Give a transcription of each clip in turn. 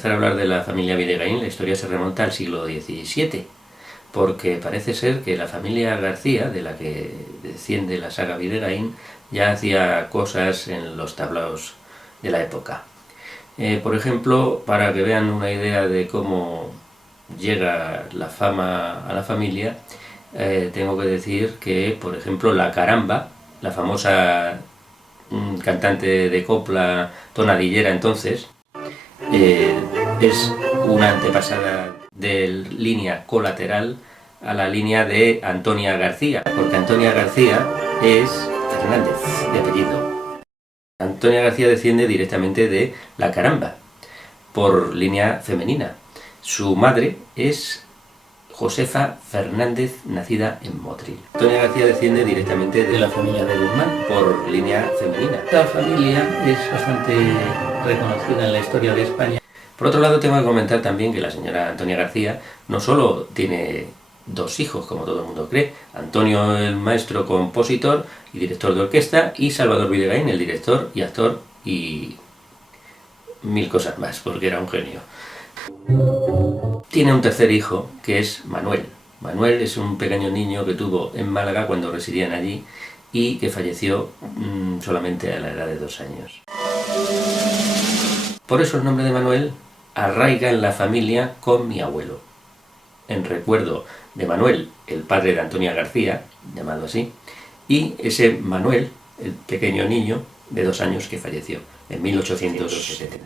empezar a hablar de la familia Videgaín, la historia se remonta al siglo XVII, porque parece ser que la familia García, de la que desciende la saga Videgaín, ya hacía cosas en los tablaos de la época. Por ejemplo, para que vean una idea de cómo llega la fama a la familia, tengo que decir que, por ejemplo, La Caramba, la famosa cantante de copla tonadillera entonces, es una antepasada de línea colateral a la línea de Antonia García, porque Antonia García es Fernández de apellido. Antonia García desciende directamente de La Caramba, por línea femenina. Su madre es Josefa Fernández, nacida en Motril. Antonia García desciende directamente de la familia de Guzmán, por línea femenina. La familia es bastante reconocida en la historia de España. Por otro lado, tengo que comentar también que la señora Antonia García no solo tiene dos hijos, como todo el mundo cree: Antonio, el maestro compositor y director de orquesta, y Salvador Videgaín, el director y actor y mil cosas más, porque era un genio. Tiene un tercer hijo, que es Manuel. Manuel es un pequeño niño que tuvo en Málaga cuando residían allí y que falleció solamente a la edad de 2 años. Por eso el nombre de Manuel arraiga en la familia con mi abuelo, en recuerdo de Manuel, el padre de Antonia García, llamado así, y ese Manuel, el pequeño niño de 2 años que falleció en 1870.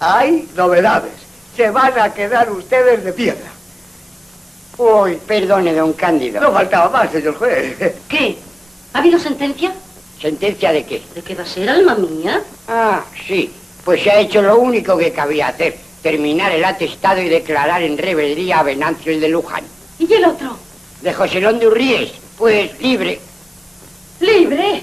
Hay novedades. Se van a quedar ustedes de piedra. Uy, perdone, don Cándido. No faltaba más, señor juez. ¿Qué? ¿Ha habido sentencia? ¿Sentencia de qué? ¿De qué va a ser, alma mía? Ah, sí. Pues se ha hecho lo único que cabía hacer: terminar el atestado y declarar en rebeldía a Venancio el de Luján. ¿Y el otro? De Joselón de Urríes, pues libre, ¡Libre!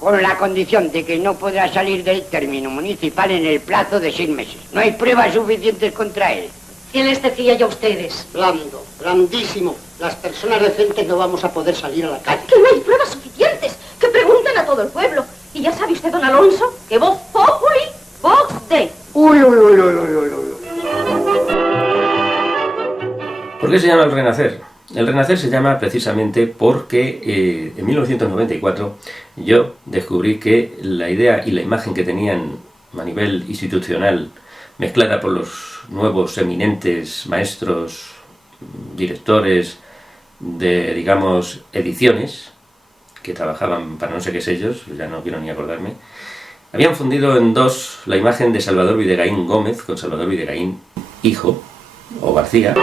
con la condición de que no podrá salir del término municipal en el plazo de 6 meses. No hay pruebas suficientes contra él. ¿Quién les decía yo a ustedes? Blando, blandísimo. Las personas decentes no vamos a poder salir a la calle. Que no hay pruebas suficientes. Que pregunten a todo el pueblo. Y ya sabe usted, don Alonso, que vox populi, vox dei. Uy, uy, uy, uy, uy, uy, uy. ¿Por qué se llama el Renacer? El Renacer se llama precisamente porque en 1994 yo descubrí que la idea y la imagen que tenían a nivel institucional, mezclada por los nuevos eminentes maestros, directores de, digamos, ediciones, que trabajaban para no sé qué sellos, ya no quiero ni acordarme, habían fundido en dos la imagen de Salvador Videgaín Gómez, con Salvador Videgaín hijo, o García,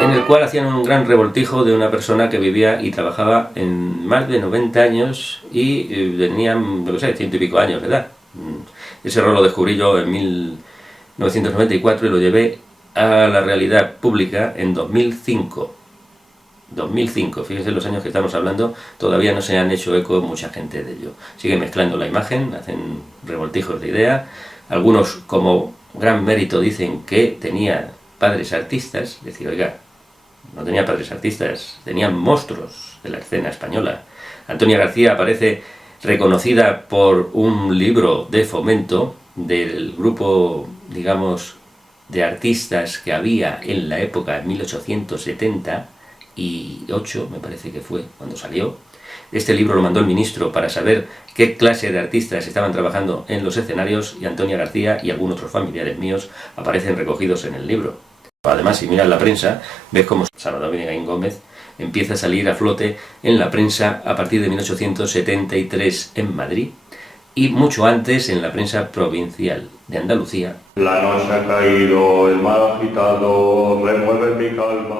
en el cual hacían un gran revoltijo de una persona que vivía y trabajaba en más de 90 años y tenían, no sé, 100 y pico años de edad. Ese rol lo descubrí yo en 1994 y lo llevé a la realidad pública en 2005. 2005, fíjense los años que estamos hablando, todavía no se han hecho eco mucha gente de ello. Siguen mezclando la imagen, hacen revoltijos de idea. Algunos, como gran mérito, dicen que tenía padres artistas. Decir, oiga, no tenía padres artistas, tenían monstruos de la escena española. Antonia García aparece reconocida por un libro de fomento del grupo, digamos, de artistas que había en la época, en 1878, me parece que fue cuando salió. Este libro lo mandó el ministro para saber qué clase de artistas estaban trabajando en los escenarios, y Antonia García y algunos otros familiares míos aparecen recogidos en el libro. Además, si miras la prensa, ves cómo Salvador Videgaín Gómez empieza a salir a flote en la prensa a partir de 1873 en Madrid, y mucho antes en la prensa provincial de Andalucía. La noche ha caído, el mar agitado, remueve mi calma.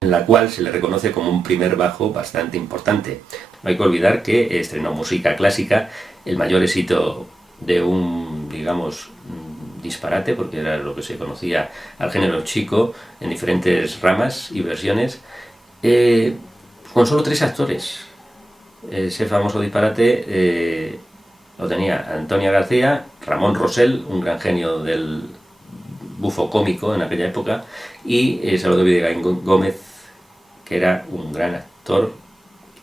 En la cual se le reconoce como un primer bajo bastante importante. No hay que olvidar que estrenó música clásica, el mayor éxito de un, digamos, disparate, porque era lo que se conocía al género chico en diferentes ramas y versiones, con solo 3 actores. Ese famoso disparate lo tenía Antonia García, Ramón Rosell, un gran genio del bufo cómico en aquella época, y Salvador Videgaín Gómez, que era un gran actor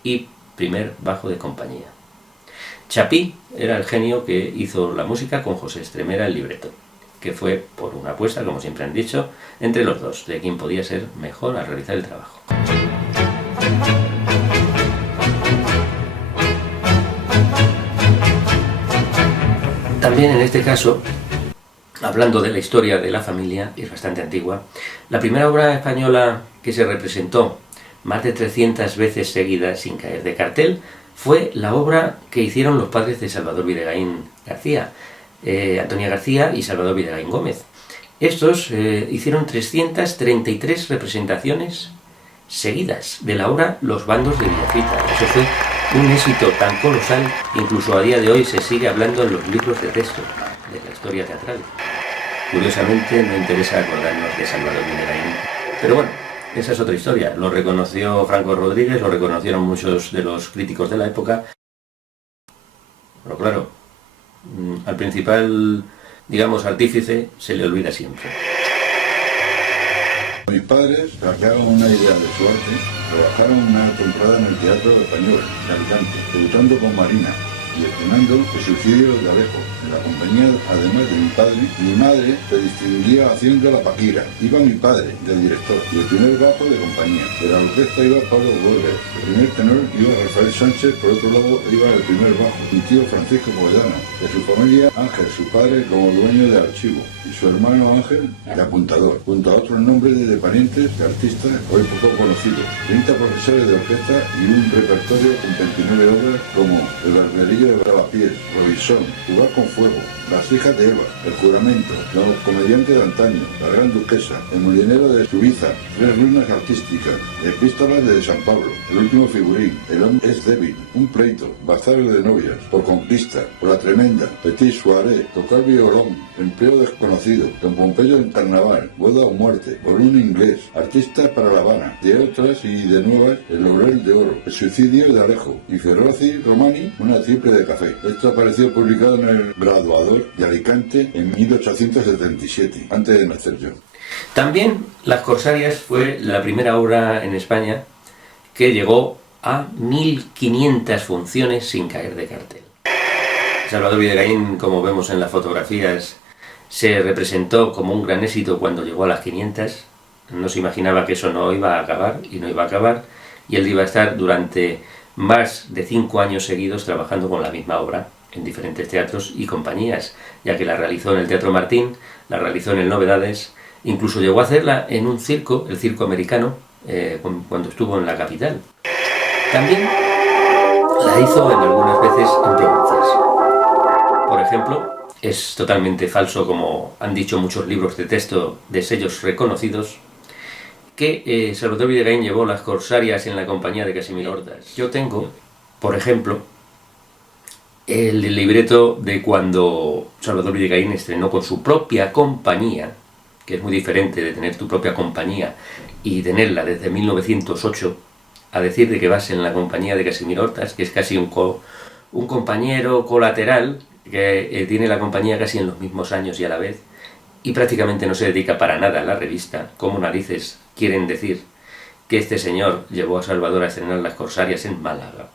y primer bajo de compañía. Chapí era el genio que hizo la música con José Estremera el libreto, que fue por una apuesta, como siempre han dicho, entre los dos, de quién podía ser mejor al realizar el trabajo. También en este caso, hablando de la historia de la familia, es bastante antigua, la primera obra española que se representó más de 300 veces seguidas sin caer de cartel fue la obra que hicieron los padres de Salvador Videgaín García, Antonia García y Salvador Videgaín Gómez. Estos hicieron 333 representaciones seguidas de la obra Los bandos de Villafita. Eso fue un éxito tan colosal que incluso a día de hoy se sigue hablando en los libros de texto de la historia teatral. Curiosamente no interesa acordarnos de Salvador Videgaín, pero bueno, esa es otra historia. Lo reconoció Franco Rodríguez, lo reconocieron muchos de los críticos de la época, pero claro, al principal, digamos, artífice se le olvida siempre. Mis padres sacaron una idea de su arte, trabajaron una temporada en el Teatro Español de Alicante, debutando con Marina y estrenando El suicidio de Alejo. En la compañía, además de mi padre, mi madre se distinguía haciendo la paquira. Iba mi padre, de director, y el primer bajo de compañía. De la orquesta iba Pablo Borges, el primer tenor iba Rafael Sánchez, por otro lado iba el primer bajo, mi tío Francisco Povedano. De su familia, Ángel, su padre como dueño de archivo, y su hermano Ángel, de apuntador, junto a otros nombres de parientes, de artistas hoy poco conocidos. 30 profesores de orquesta y un repertorio con 29 obras como El barberillo de Lavapiés, Robinson, Jugar con fuego, Las hijas de Eva, El juramento, Los comediantes de antaño, La gran duquesa, El molinero de Suiza, Tres ruinas artísticas, Epístolas de San Pablo, El último figurín, El hombre es débil, Un pleito, Bazares de novias, Por conquista, Por la tremenda, Petit soirée, Tocar violón, Empleo desconocido, Don Pompeyo en carnaval, Boda o muerte, Por un inglés, Artista para La Habana, de otras y de nuevas, El laurel de oro, El suicidio de Alejo y Ferroci Romani, Una triple de café. Esto apareció publicado en El Graduador de Alicante en 1877, antes de nacer yo. También Las Corsarias fue la primera obra en España que llegó a 1500 funciones sin caer de cartel. Salvador Videgaín, como vemos en las fotografías, se representó como un gran éxito cuando llegó a las 500. No se imaginaba que eso no iba a acabar, y no iba a acabar, y él iba a estar durante más de 5 años seguidos trabajando con la misma obra en diferentes teatros y compañías, ya que la realizó en el Teatro Martín, la realizó en el Novedades, incluso llegó a hacerla en un circo, el Circo Americano, cuando estuvo en la capital. También la hizo en algunas veces en provincias. Por ejemplo, es totalmente falso, como han dicho muchos libros de texto de sellos reconocidos, que Salvador Videgaín llevó Las Corsarias en la compañía de Casimiro Hortas. Yo tengo, por ejemplo, el libreto de cuando Salvador Videgaín estrenó con su propia compañía, que es muy diferente de tener tu propia compañía y tenerla desde 1908, a decir de que vas en la compañía de Casimiro Hortas, que es casi un compañero colateral, que tiene la compañía casi en los mismos años y a la vez, y prácticamente no se dedica para nada a la revista. ¿Cómo narices quieren decir que este señor llevó a Salvador a estrenar Las Corsarias en Málaga?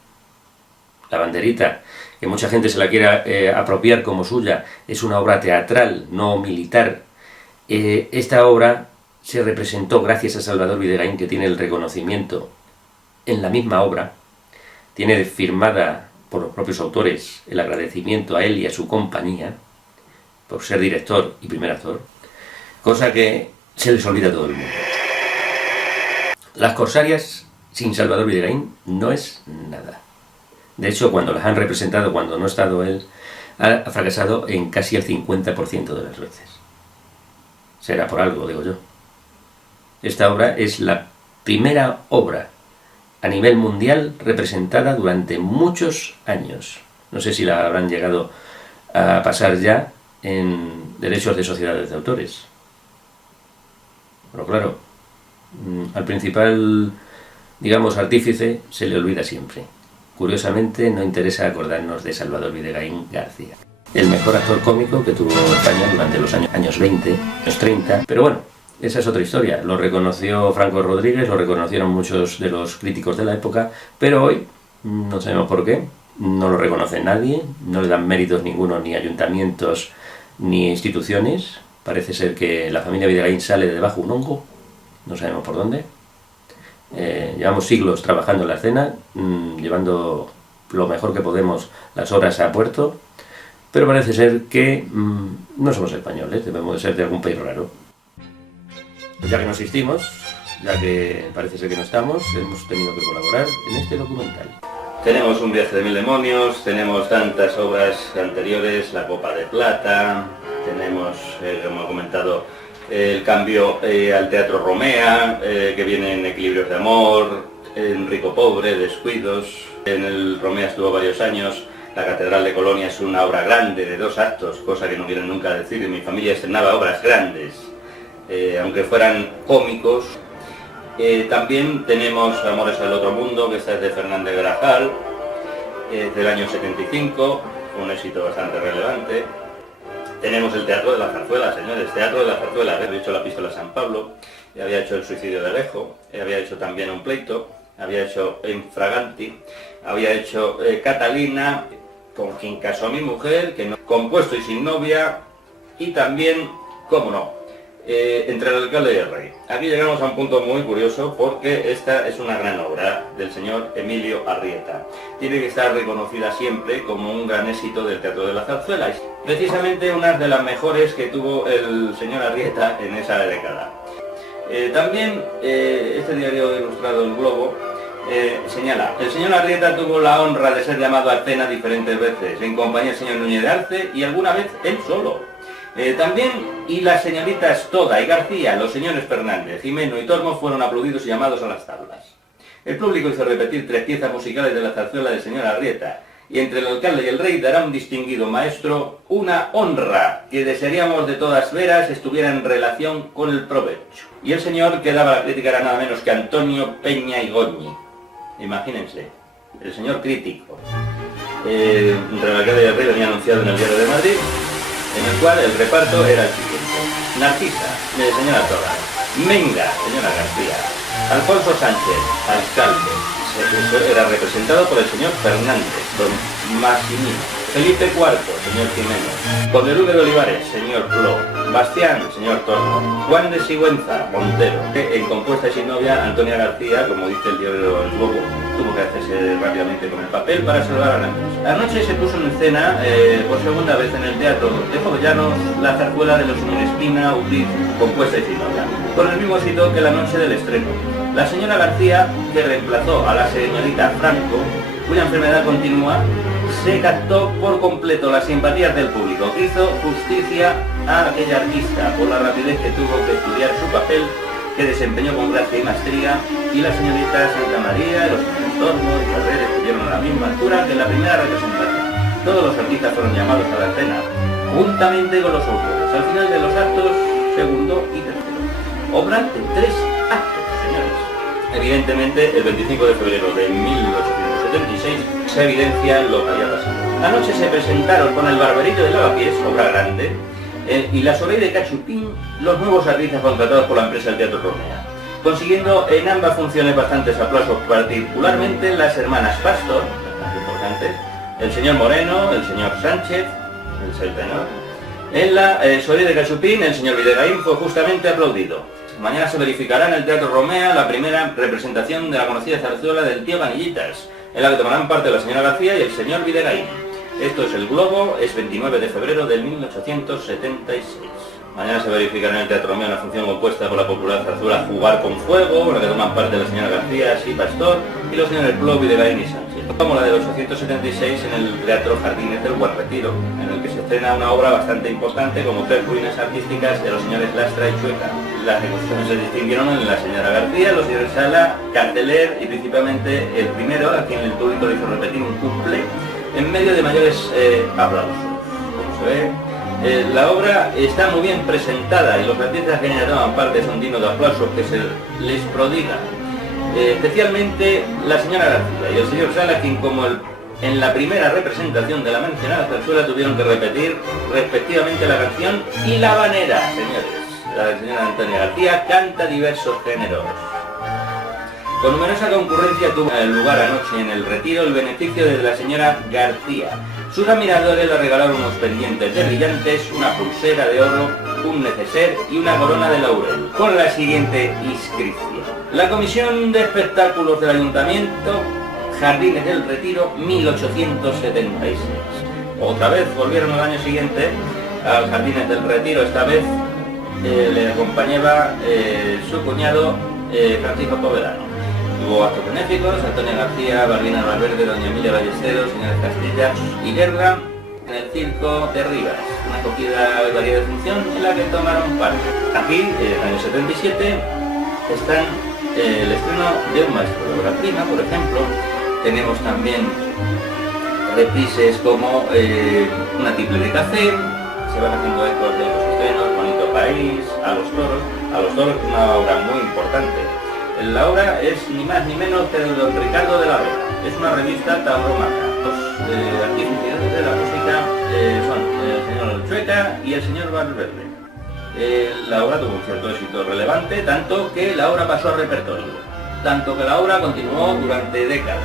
La banderita, que mucha gente se la quiera apropiar como suya, es una obra teatral, no militar. Esta obra se representó gracias a Salvador Videgaín, que tiene el reconocimiento en la misma obra, tiene firmada por los propios autores el agradecimiento a él y a su compañía por ser director y primer actor, cosa que se les olvida a todo el mundo. Las Corsarias sin Salvador Videgaín no es nada. De hecho, cuando las han representado, cuando no ha estado él, ha fracasado en casi el 50% de las veces. Será por algo, digo yo. Esta obra es la primera obra a nivel mundial representada durante muchos años. No sé si la habrán llegado a pasar ya en derechos de sociedades de autores. Pero claro, al principal, digamos, artífice se le olvida siempre. Curiosamente, no interesa acordarnos de Salvador Videgaín García, el mejor actor cómico que tuvo España durante los años 20, los 30, pero bueno, esa es otra historia. Lo reconoció Franco Rodríguez, lo reconocieron muchos de los críticos de la época, pero hoy, no sabemos por qué, no lo reconoce nadie, no le dan méritos ninguno, ni ayuntamientos ni instituciones. Parece ser que la familia Videgaín sale de debajo un hongo, no sabemos por dónde. Llevamos siglos trabajando en la escena, llevando lo mejor que podemos las obras a puerto, pero parece ser que no somos españoles, debemos de ser de algún país raro. Pues ya que no existimos, ya que parece ser que no estamos, hemos tenido que colaborar en este documental. Tenemos Un viaje de mil demonios, tenemos tantas obras anteriores, La copa de plata, tenemos, como he comentado, el cambio al Teatro Romea, que viene en Equilibrios de amor, en Rico pobre, Descuidos. En el Romea estuvo varios años. La Catedral de Colonia es una obra grande de 2 actos, cosa que no quieren nunca decir. Mi familia estrenaba obras grandes, aunque fueran cómicos. También tenemos Amores al otro mundo, que esta es de Fernández Grajal, del año 75, un éxito bastante relevante. Tenemos el Teatro de la Zarzuela, señores, Teatro de la Zarzuela. Había hecho La Epístola a San Pablo, había hecho El suicidio de Alejo, había hecho también Un pleito, había hecho Infraganti, había hecho Catalina, Con quien casó a mi mujer, que no, Compuesto y sin novia, y también, cómo no, Entre el alcalde y el rey. Aquí llegamos a un punto muy curioso porque esta es una gran obra del señor Emilio Arrieta. Tiene que estar reconocida siempre como un gran éxito del Teatro de la Zarzuela. Precisamente una de las mejores que tuvo el señor Arrieta en esa década. También este diario ilustrado El Globo señala: el señor Arrieta tuvo la honra de ser llamado a escena diferentes veces, en compañía del señor Núñez de Arce y alguna vez él solo. También, y las señoritas Toda y García, los señores Fernández, Jimeno y Tormo fueron aplaudidos y llamados a las tablas. El público hizo repetir 3 piezas musicales de la zarzuela del señor Arrieta, y entre el alcalde y el rey dará un distinguido maestro una honra que desearíamos de todas veras estuviera en relación con el provecho. Y el señor que daba la crítica era nada menos que Antonio Peña y Goñi. Imagínense, el señor crítico. Entre el alcalde y el rey venía anunciado en el Diario de Madrid, en el cual el reparto era el siguiente: Narcisa, señora Toda; Menga, señora García; Alfonso Sánchez, alcalde. Eso era representado por el señor Fernández, don Massimino; Felipe IV, señor Jimeno; Conde Luque de Olivares, señor Plo; Bastián, señor Tormo; Juan de Sigüenza, Montero. En Compuesta y sin novia, Antonia García, como dice el diario El Globo, tuvo que hacerse rápidamente con el papel para salvar a la empresa. Anoche se puso en escena, por segunda vez en el Teatro de Jovellanos, la zarzuela de los señores Espina, Ubriz, Compuesta y sin novia, con el mismo éxito que la noche del estreno. La señora García, que reemplazó a la señorita Franco, cuya enfermedad continúa, se captó por completo las simpatías del público, que hizo justicia a aquella artista por la rapidez que tuvo que estudiar su papel, que desempeñó con gracia y maestría, y la señorita Santa María, los señores Tormo y Ferrer estuvieron a la misma altura que en la primera representación. Todos los artistas fueron llamados a la escena, juntamente con los autores, al final de los actos segundo y tercero. Obra de 3 actos. Evidentemente, el 25 de febrero de 1876 se evidencia lo que había pasado. Anoche se presentaron con El barberito de Lavapiés, obra grande, y La Soleil de Cachupín, los nuevos artistas contratados por la empresa del Teatro Romea, consiguiendo en ambas funciones bastantes aplausos, particularmente las hermanas Pastor, las más importantes, el señor Moreno, el señor Sánchez, el tenor. En La Soleil de Cachupín, el señor Videgaín fue justamente aplaudido. Mañana se verificará en el Teatro Romea la primera representación de la conocida zarzuela del tío Canillitas, en la que tomarán parte la señora García y el señor Videgaín. Esto es El Globo, es 29 de febrero de 1876. Mañana se verificará en el Teatro Romea una función compuesta por la popular zarzuela Jugar con Fuego, en la que toman parte la señora García, sí, Pastor, y los señores Plo, Videgaín y Sánchez. Como la de 1876 en el Teatro Jardines del Buen Retiro, en el que se estrena una obra bastante importante como 3 ruinas artísticas de los señores Lastra y Chueca. Las ejecuciones se distinguieron en la señora García, los señores Sala, Carteler y principalmente el primero, a quien el público le hizo repetir un cumple en medio de mayores aplausos. Como se ve, la obra está muy bien presentada y los artistas que en ella toman parte son dignos de aplausos que se les prodiga. Especialmente la señora García y el señor Sala, quien como en la primera representación de la mencionada zarzuela tuvieron que repetir respectivamente la canción y la habanera, señores. La señora Antonia García canta diversos géneros. Con numerosa concurrencia tuvo lugar anoche en el Retiro el beneficio de la señora García. Sus admiradores le regalaron unos pendientes de brillantes, una pulsera de oro, un neceser y una corona de laurel, con la siguiente inscripción: la Comisión de Espectáculos del Ayuntamiento, Jardines del Retiro, 1876. Otra vez volvieron al año siguiente a los Jardines del Retiro, esta vez le acompañaba su cuñado Francisco Povedano. Hubo actos benéficos: Antonio García, Barbina Valverde, doña Emilia Ballesteros, señores Castilla y Guerra en el Circo de Rivas, una acogida y variada función en la que tomaron parte. Aquí, en el año 77, están el estreno de un maestro de obra prima, por ejemplo. Tenemos también reprises como Una tiple de café, se van haciendo ecos de otros estrenos, Bonito País, A los toros. A los toros es una obra muy importante. La obra es ni más ni menos que de don Ricardo de la Vega. Es una revista tauromaca. Los artífices de la música son el señor Chueca y el señor Valverde. La obra tuvo un cierto éxito relevante, tanto que la obra pasó a repertorio, tanto que la obra continuó durante décadas.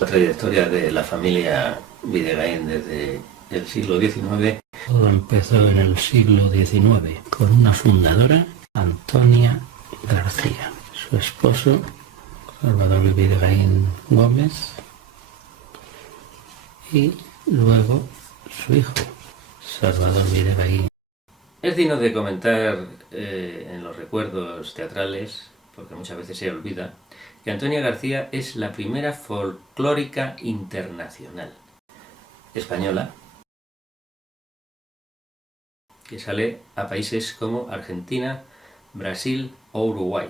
La trayectoria de la familia Videgaín desde el siglo XIX. Todo empezó en el siglo XIX con una fundadora, Antonia García, su esposo, Salvador Videgaín Gómez, y luego su hijo, Salvador Videgaín. Es digno de comentar en los recuerdos teatrales, porque muchas veces se olvida, que Antonia García es la primera folclórica internacional española que sale a países como Argentina, Brasil o Uruguay.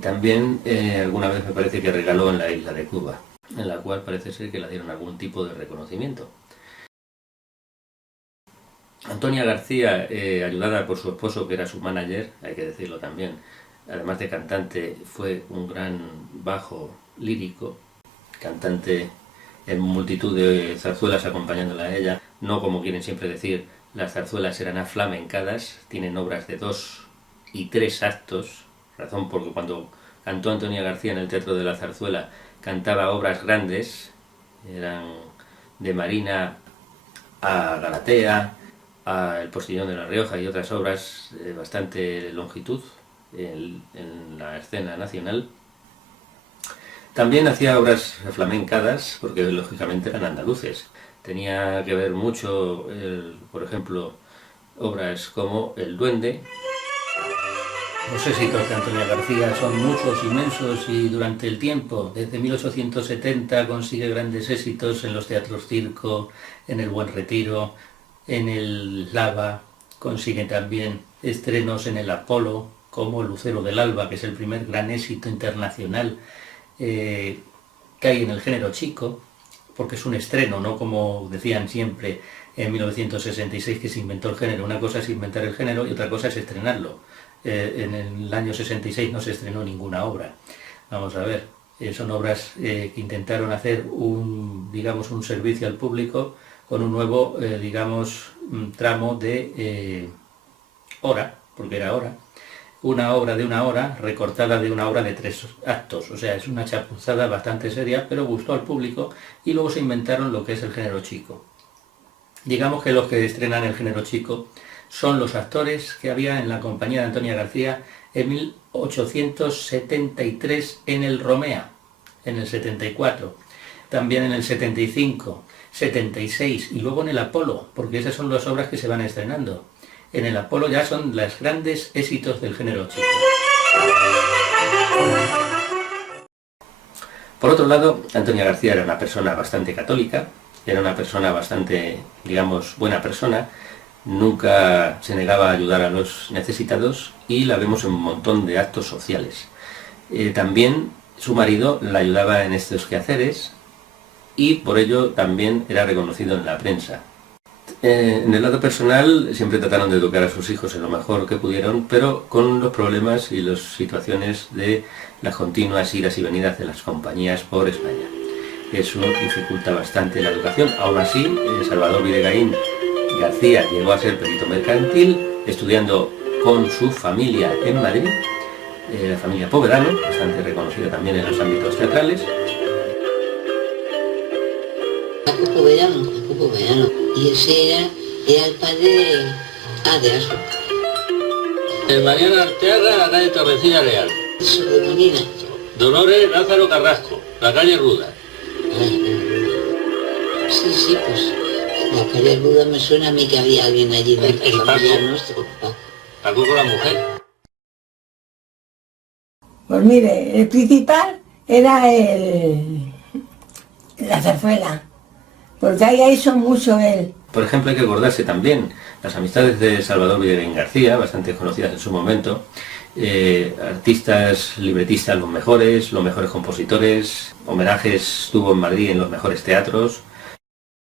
También alguna vez me parece que regaló en la isla de Cuba, en la cual parece ser que le dieron algún tipo de reconocimiento. Antonia García, ayudada por su esposo, que era su manager, hay que decirlo también, además de cantante, fue un gran bajo lírico, cantante en multitud de zarzuelas acompañándola a ella. No, como quieren siempre decir, las zarzuelas eran aflamencadas, tienen obras de 2 y 3 actos, razón porque cuando cantó Antonia García en el Teatro de la Zarzuela cantaba obras grandes, eran de Marina a Galatea, a El Postillón de la Rioja y otras obras de bastante longitud en la escena nacional. También hacía obras flamencadas, porque lógicamente eran andaluces. Tenía que ver mucho, por ejemplo, obras como El Duende. Los éxitos de Antonia García son muchos, inmensos, y durante el tiempo, desde 1870, consigue grandes éxitos en los teatros circo, en el Buen Retiro, en el Lava, consigue también estrenos en el Apolo, como El Lucero del Alba, que es el primer gran éxito internacional que hay en el género chico, porque es un estreno, no como decían siempre en 1966 que se inventó el género. Una cosa es inventar el género y otra cosa es estrenarlo. En el año 66 no se estrenó ninguna obra. Vamos a ver, son obras que intentaron hacer un servicio al público con un nuevo, tramo de hora, porque era hora. Una obra de 1 hora, recortada de una obra de 3 actos. O sea, es una chapuzada bastante seria, pero gustó al público, y luego se inventaron lo que es el género chico. Digamos que los que estrenan el género chico son los actores que había en la compañía de Antonia García en 1873 en el Romea, en el 74, también en el 75, 76 y luego en el Apolo, porque esas son las obras que se van estrenando. En el Apolo ya son los grandes éxitos del género chico. Por otro lado, Antonia García era una persona bastante católica, era una persona bastante, digamos, buena persona, nunca se negaba a ayudar a los necesitados y la vemos en un montón de actos sociales. También su marido la ayudaba en estos quehaceres y por ello también era reconocido en la prensa. En el lado personal siempre trataron de educar a sus hijos en lo mejor que pudieron, pero con los problemas y las situaciones de las continuas idas y venidas de las compañías por España. Eso dificulta bastante la educación. Aún así, Salvador Videgaín García llegó a ser perito mercantil, estudiando con su familia en Madrid, la familia Povedano, bastante reconocida también en los ámbitos teatrales. Povedano, y ese era el padre de Aso. El Mariano Arteaga, la calle Torrecilla Real. Eso de Molina. Dolores Lázaro Carrasco, la calle Ruda. Sí, pues la calle Ruda me suena a mí que había alguien allí de la familia nuestro. Paco con la mujer. Pues mire, el principal era la zarzuela, porque ahí hizo mucho él. Por ejemplo, hay que acordarse también las amistades de Salvador Videgaín García, bastante conocidas en su momento, artistas, libretistas los mejores compositores, homenajes tuvo en Madrid en los mejores teatros.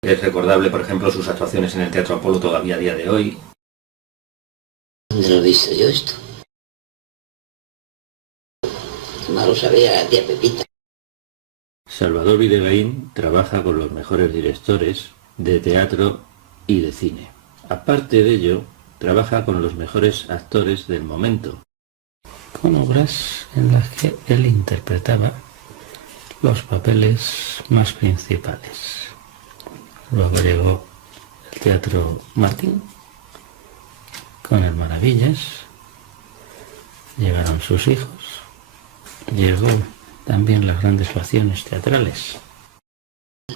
Es recordable, por ejemplo, sus actuaciones en el Teatro Apolo todavía a día de hoy. ¿Dónde lo he visto yo esto? Qué malo sabía la tía Pepita. Salvador Videgaín trabaja con los mejores directores de teatro y de cine. Aparte de ello, trabaja con los mejores actores del momento, con obras en las que él interpretaba los papeles más principales. Luego llegó el Teatro Martín con el Maravillas, llegaron sus hijos, llegó también las grandes facciones teatrales.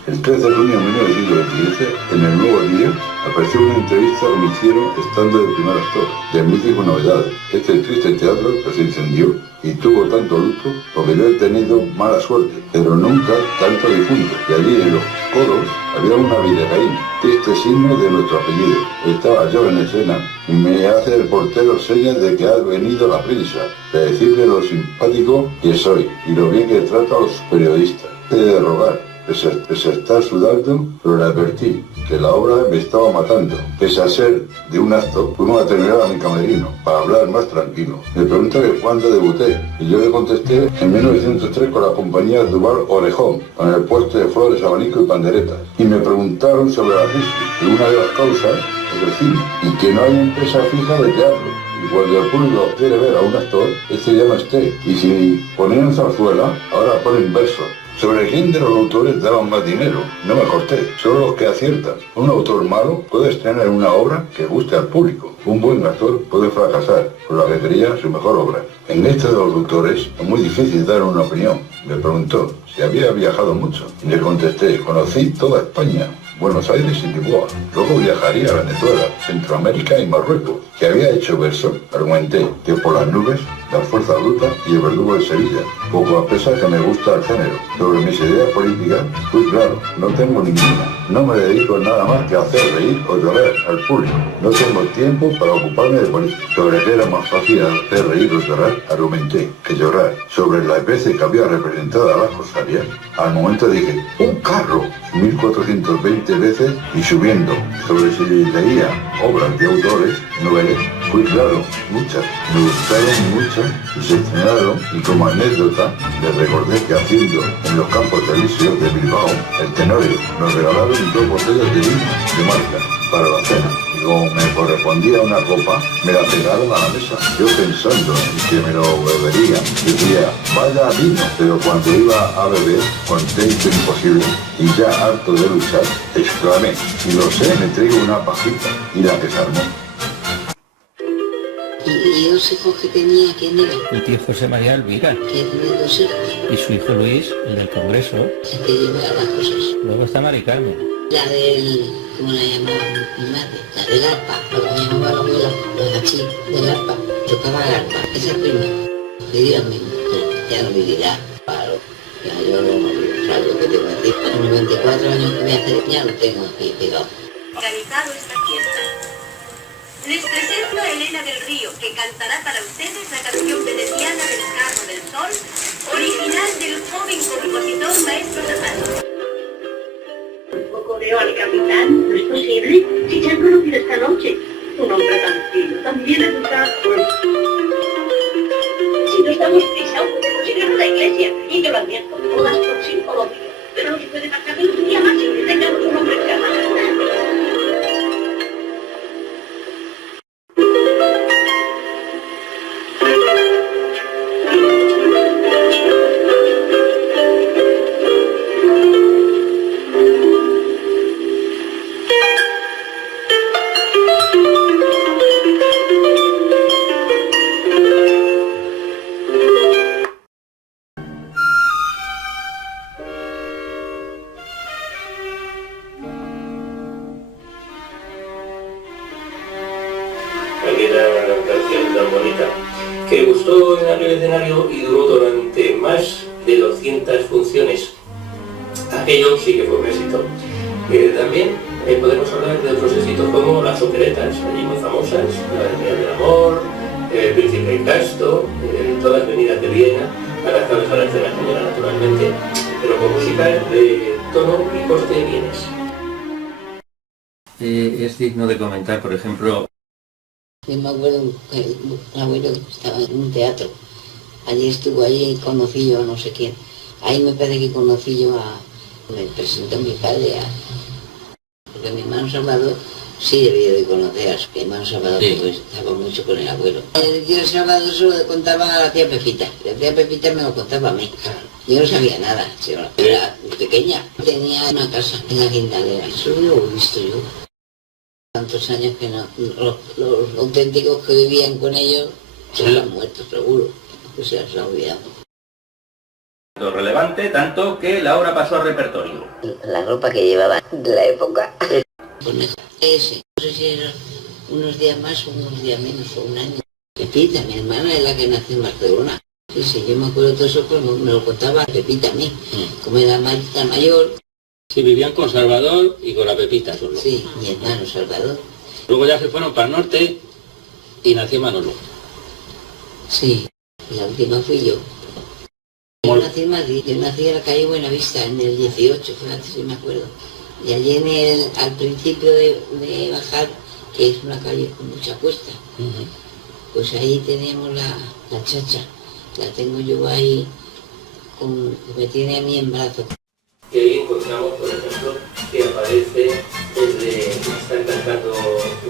El 13 de junio de 1927, en El Nuevo Día, apareció una entrevista que me hicieron estando de primer actor. De mí dijo novedades. Este triste teatro que se incendió y tuvo tanto luto porque yo he tenido mala suerte, pero nunca tanto difunto. Y allí en los coros había una Videgaín, triste signo de nuestro apellido. Estaba yo en escena y me hace el portero señas de que ha venido la prensa, de decirle lo simpático que soy y lo bien que trato a los periodistas. De rogar. Se está sudando, pero le advertí que la obra me estaba matando. Pese a ser de un acto, fuimos a terminar a mi camerino, para hablar más tranquilo. Me preguntó que cuándo debuté, y yo le contesté en 1903 con la compañía Duval Orejón, con el puesto de flores, abanico y panderetas. Y me preguntaron sobre la crisis, y una de las causas es el cine, y que no hay empresa fija de teatro. Y cuando el público quiere ver a un actor, este ya no esté. Y si ponían zarzuela, ahora ponen versos. Sobre quién de los autores daban más dinero, no me corté, solo los que aciertan. Un autor malo puede tener una obra que guste al público. Un buen actor puede fracasar por la que creía su mejor obra. En este de los autores es muy difícil dar una opinión. Me preguntó si había viajado mucho. Y le contesté, conocí toda España, Buenos Aires y Lisboa. Luego viajaría a Venezuela, Centroamérica y Marruecos. Que había hecho verso, argumenté que por las nubes, La fuerza bruta y El verdugo de Sevilla. Poco a pesar que me gusta el género. Sobre mis ideas políticas, pues claro, no tengo ninguna. No me dedico a nada más que a hacer reír o llorar al público. No tengo tiempo para ocuparme de política. Sobre qué era más fácil hacer reír o llorar, argumenté que llorar. Sobre las veces que había representado a las cosarias, al momento dije, ¡un carro! 1420 veces y subiendo. Sobre si leía obras de autores, novelas, pues claro, muchas. Me gustaron muchas y se estrenaron, y como anécdota les recordé que haciendo en los Campos Elíseos de Bilbao, el Tenorio, nos regalaron 2 botellas de vino de marca para la cena. Y como me correspondía una copa, me la pegaron a la mesa. Yo pensando en que me lo bebería, decía, vaya vino. Pero cuando iba a beber, conté esto imposible, y ya harto de luchar, exclamé, y lo sé, me traigo una pajita, y la que se armó. ¿Y los hijos que tenía quién era? Mi tío José María Elvira. Que tiene 2 hijos. Y su hijo Luis, el del Congreso. Es que lleva las cosas. Luego está Mari Carmen. La del, ¿cómo la llamaba mi madre? La del arpa, lo que llamaba la abuela, la gachí del arpa, tocaba el arpa, esa prima. Diría mi mujer, ya no vivirá, claro. Ya yo no vivo, ¿sabes lo que te voy a decir? A los 24 años que me hace, ya lo tengo aquí pegado. Organizado esta fiesta. Les presento a Elena del Río, que cantará para ustedes la canción veneciana del Carro del Sol, original del joven compositor Maestro Serrano. Un poco veo al capitán, ¿no es posible? Si ya han conocido esta noche. Un hombre tan fino, tan bien educado. Si no estamos prisa, podemos ir a la iglesia. Y yo lo advierto, todas por psicología. Pero no se puede pasar ni un día más sin que tengamos un hombre en cama. Aquella canción tan bonita que gustó en aquel escenario y duró durante más de 200 funciones. Aquello sí que fue un éxito. También podemos hablar de otros éxitos como las operetas, allí muy famosas, La Avenida del Amor, El Príncipe y Casto, todas venidas de Viena, adaptadas a la escena española naturalmente, pero con música de tono y corte vienes. Es digno de comentar, por ejemplo, Yo me acuerdo que un abuelo estaba en un teatro. Allí estuvo, allí conocí yo a no sé quién. Ahí me parece que conocí yo a... Me presentó mi padre a... Porque mi hermano Salvador sí debía de conocer a su hermano Salvador, sí. Pues estaba mucho con el abuelo. Yo Salvador solo le contaba a la tía Pepita. La tía Pepita me lo contaba a mí. Yo no sabía nada, era pequeña. Tenía una casa en la Guindalera. Eso lo he visto yo. Tantos años que no, los auténticos que vivían con ellos se han muerto, seguro, que se les ha olvidado. Lo relevante, tanto que la obra pasó al repertorio. La ropa que llevaba de la época. Ese, no sé si era unos días más o unos días menos, o un año. Pepita, mi hermana, es la que nació en Barcelona. Sí, yo me acuerdo de todo eso, pues me lo contaba Pepita a mí, como era la mayor. Sí, vivían con Salvador y con la Pepita solo. Sí, mi hermano Salvador. Luego ya se fueron para el norte y nació Manolo. Sí, la última fui yo. Yo nací en Madrid, yo nací en la calle Buenavista en el 18, fíjate si me acuerdo. Y allí al principio de bajar, que es una calle con mucha cuesta, pues ahí teníamos la chacha. La tengo yo ahí, me tiene a mí en brazos. Y ahí encontramos, por ejemplo, que aparece desde están cantando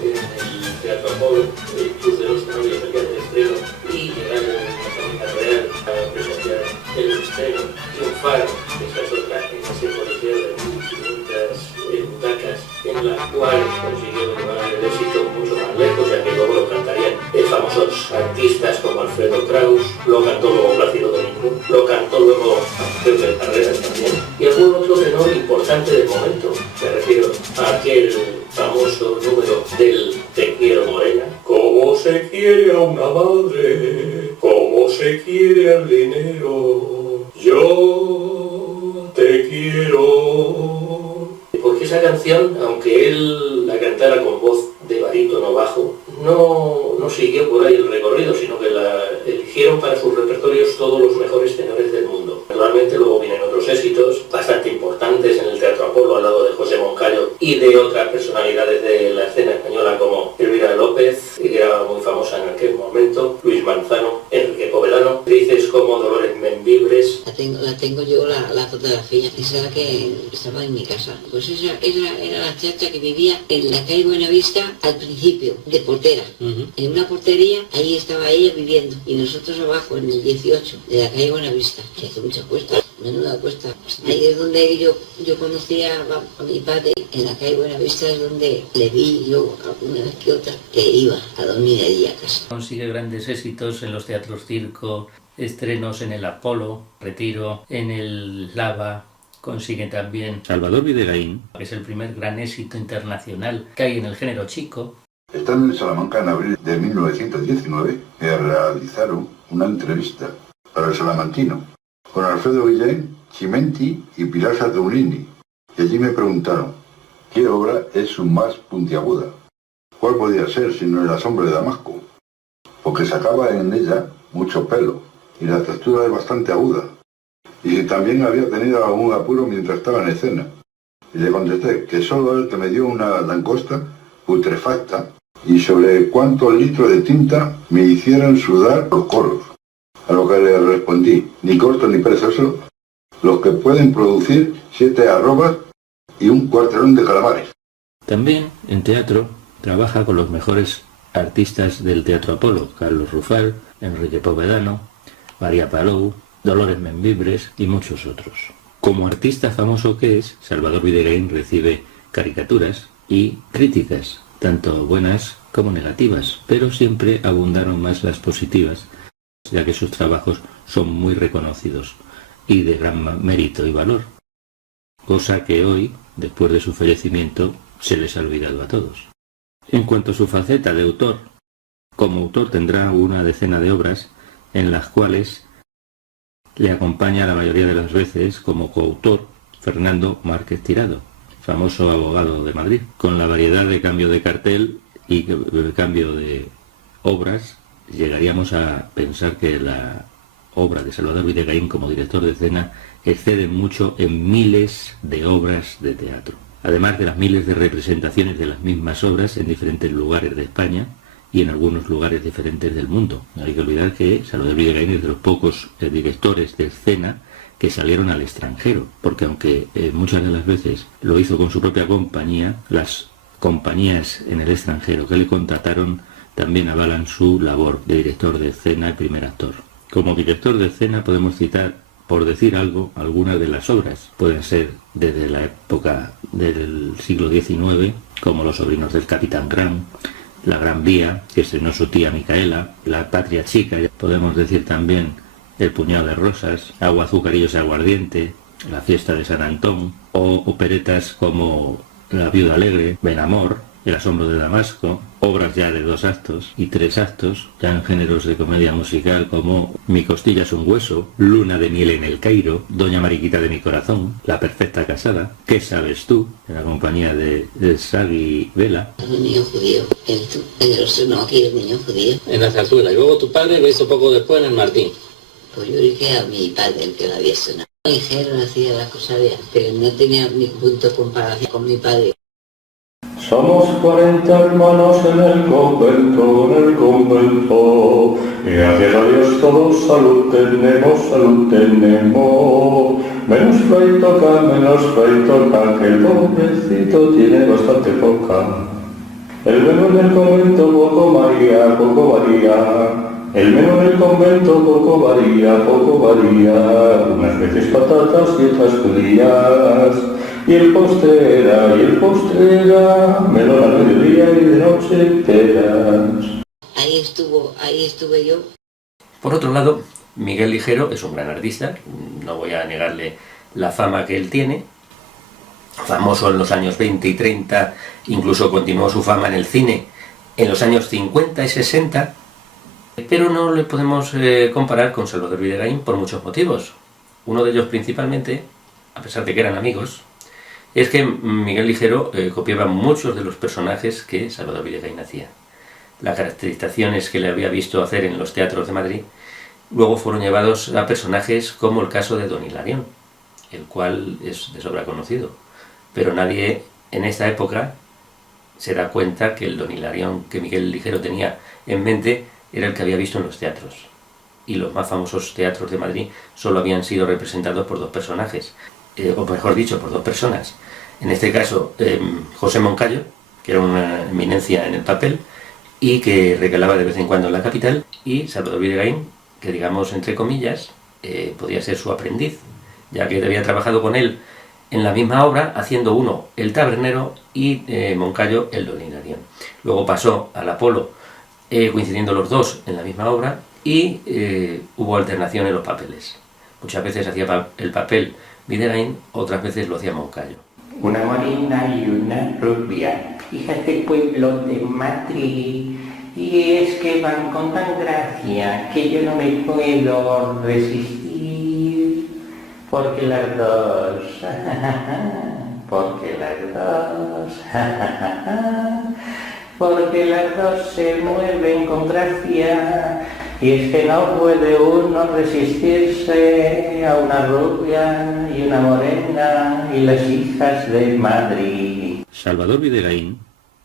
en el Teatro Apolo, el Cruz de los Novios, el día del estreno, y llegar a la Familia Real a presenciar el estreno, triunfar, esa es otra, en ese coliseo de 1.500 butacas, en la cual consiguió llevar el éxito mucho más lejos, ya que luego lo cantarían famosos artistas como Alfredo Kraus, lo cantó luego Plácido Domingo, lo cantó luego Pepe Carreras también, y algún otro tenor importante del momento. Me refiero a aquel famoso número del Te quiero morena. Como se quiere a una madre, como se quiere al dinero, yo te quiero. Porque esa canción, aunque él la cantara con voz de barítono bajo, no siguió por ahí el recorrido, sino que la eligieron para sus repertorios todos los mejores tenores del mundo. Naturalmente luego vienen otros éxitos bastante importantes en el Teatro Apolo al lado de José Moncayo y de otras personalidades de la escena española como Elvira López, que era muy famosa en aquel momento, Luis Manzano, Enrique Povedano, actrices como Dolores Membibres. La tengo yo la fotografía, esa era la que estaba en mi casa. Pues esa era la chacha que vivía en la calle Buenavista al principio, de portera. En una portería, ahí estaba ella viviendo. Y nosotros abajo, en el 18, de la calle Buenavista, que hace mucha cuesta, menuda cuesta. Ahí es donde yo conocía a mi padre, en la calle Buenavista es donde le vi yo alguna vez que otra, que iba a dormir allí a casa. Consigue grandes éxitos en los teatros circo, estrenos en el Apolo, Retiro, en el Lava. Consigue también Salvador Videgaín, que es el primer gran éxito internacional que hay en el género chico. Estando en Salamanca en abril de 1919, realizaron una entrevista para el Salamantino con Alfredo Guillén, Chimenti y Pilar Saturnini. Y allí me preguntaron, ¿qué obra es su más puntiaguda? ¿Cuál podía ser si no La sombra de Damasco? Porque sacaba en ella mucho pelo y la textura es bastante aguda. Y si también había tenido algún apuro mientras estaba en escena. Y le contesté que solo él que me dio una langosta putrefacta y sobre cuántos litros de tinta me hicieron sudar los coros. A lo que le respondí, ni corto ni perezoso, los que pueden producir 7 arrobas y un cuarterón de calamares. También en teatro trabaja con los mejores artistas del Teatro Apolo, Carlos Rufal, Enrique Povedano, María Palou, Dolores Membibres y muchos otros. Como artista famoso que es, Salvador Videgaín recibe caricaturas y críticas, tanto buenas como negativas, pero siempre abundaron más las positivas, ya que sus trabajos son muy reconocidos y de gran mérito y valor, cosa que hoy, después de su fallecimiento, se les ha olvidado a todos. En cuanto a su faceta de autor, como autor tendrá una decena de obras en las cuales le acompaña la mayoría de las veces como coautor Fernando Márquez Tirado, famoso abogado de Madrid. Con la variedad de cambio de cartel y cambio de obras, llegaríamos a pensar que la obra de Salvador Videgaín como director de escena excede mucho en miles de obras de teatro, además de las miles de representaciones de las mismas obras en diferentes lugares de España y en algunos lugares diferentes del mundo. No hay que olvidar que Salvador Videgaín es de los pocos directores de escena que salieron al extranjero, porque aunque muchas de las veces lo hizo con su propia compañía, las compañías en el extranjero que le contrataron también avalan su labor de director de escena y primer actor. Como director de escena podemos citar, por decir algo, algunas de las obras. Pueden ser desde la época del siglo XIX, como Los sobrinos del Capitán Gran, La Gran Vía, que estrenó su tía Micaela, La Patria Chica, podemos decir también El puñado de rosas, Agua, azucarillos y aguardiente, La fiesta de San Antón, o operetas como La viuda alegre, Benamor, El asombro de Damasco, obras ya de 2 actos y 3 actos, ya en géneros de comedia musical como Mi costilla es un hueso, Luna de miel en el Cairo, Doña Mariquita de mi corazón, La perfecta casada, ¿Qué sabes tú?, en la compañía de Sagi Vela. Un niño judío, el no aquí el niño judío. En la zarzuela, y luego tu padre lo hizo poco después en el Martín. Pues yo dije a mi padre el que lo había sonado. Ligero hacía las cosas bien, pero no tenía ni punto de comparación con mi padre. Somos 40 hermanos en el convento, y gracias a Dios todos salud tenemos, menos Fray Toca, que el pobrecito tiene bastante poca. El menú en el convento poco varía, el menú en el convento poco varía, unas veces patatas y otras judías. Y el postre era, melón al mediodía y de noche peras. Ahí estuve yo. Por otro lado, Miguel Ligero es un gran artista, no voy a negarle la fama que él tiene. Famoso en los años 20 y 30, incluso continuó su fama en el cine en los años 50 y 60, pero no le podemos comparar con Salvador Videgaín por muchos motivos. Uno de ellos principalmente, a pesar de que eran amigos, es que Miguel Ligero copiaba muchos de los personajes que Salvador Videgaín hacía. Las caracterizaciones que le había visto hacer en los teatros de Madrid luego fueron llevados a personajes como el caso de Don Hilarión, el cual es de sobra conocido. Pero nadie en esta época se da cuenta que el Don Hilarión que Miguel Ligero tenía en mente era el que había visto en los teatros. Y los más famosos teatros de Madrid solo habían sido representados por 2 personajes. O mejor dicho, por 2 personas. En este caso, José Moncayo, que era una eminencia en el papel y que regalaba de vez en cuando en la capital, y Salvador Videgaín, que digamos entre comillas, podía ser su aprendiz, ya que había trabajado con él en la misma obra, haciendo uno el tabernero y Moncayo el Don Hilarión. Luego pasó al Apolo, coincidiendo los 2 en la misma obra, y hubo alternación en los papeles. Muchas veces hacía el papel Videgaín, otras veces lo hacía Moncayo. Una morena y una rubia, hijas del pueblo de Madrid, Y es que van con tan gracia que yo no me puedo resistir, porque las dos, porque las dos, porque las dos se mueven con gracia, y es que no puede uno resistirse a una rubia y una morena y las hijas de Madrid. Salvador Videgaín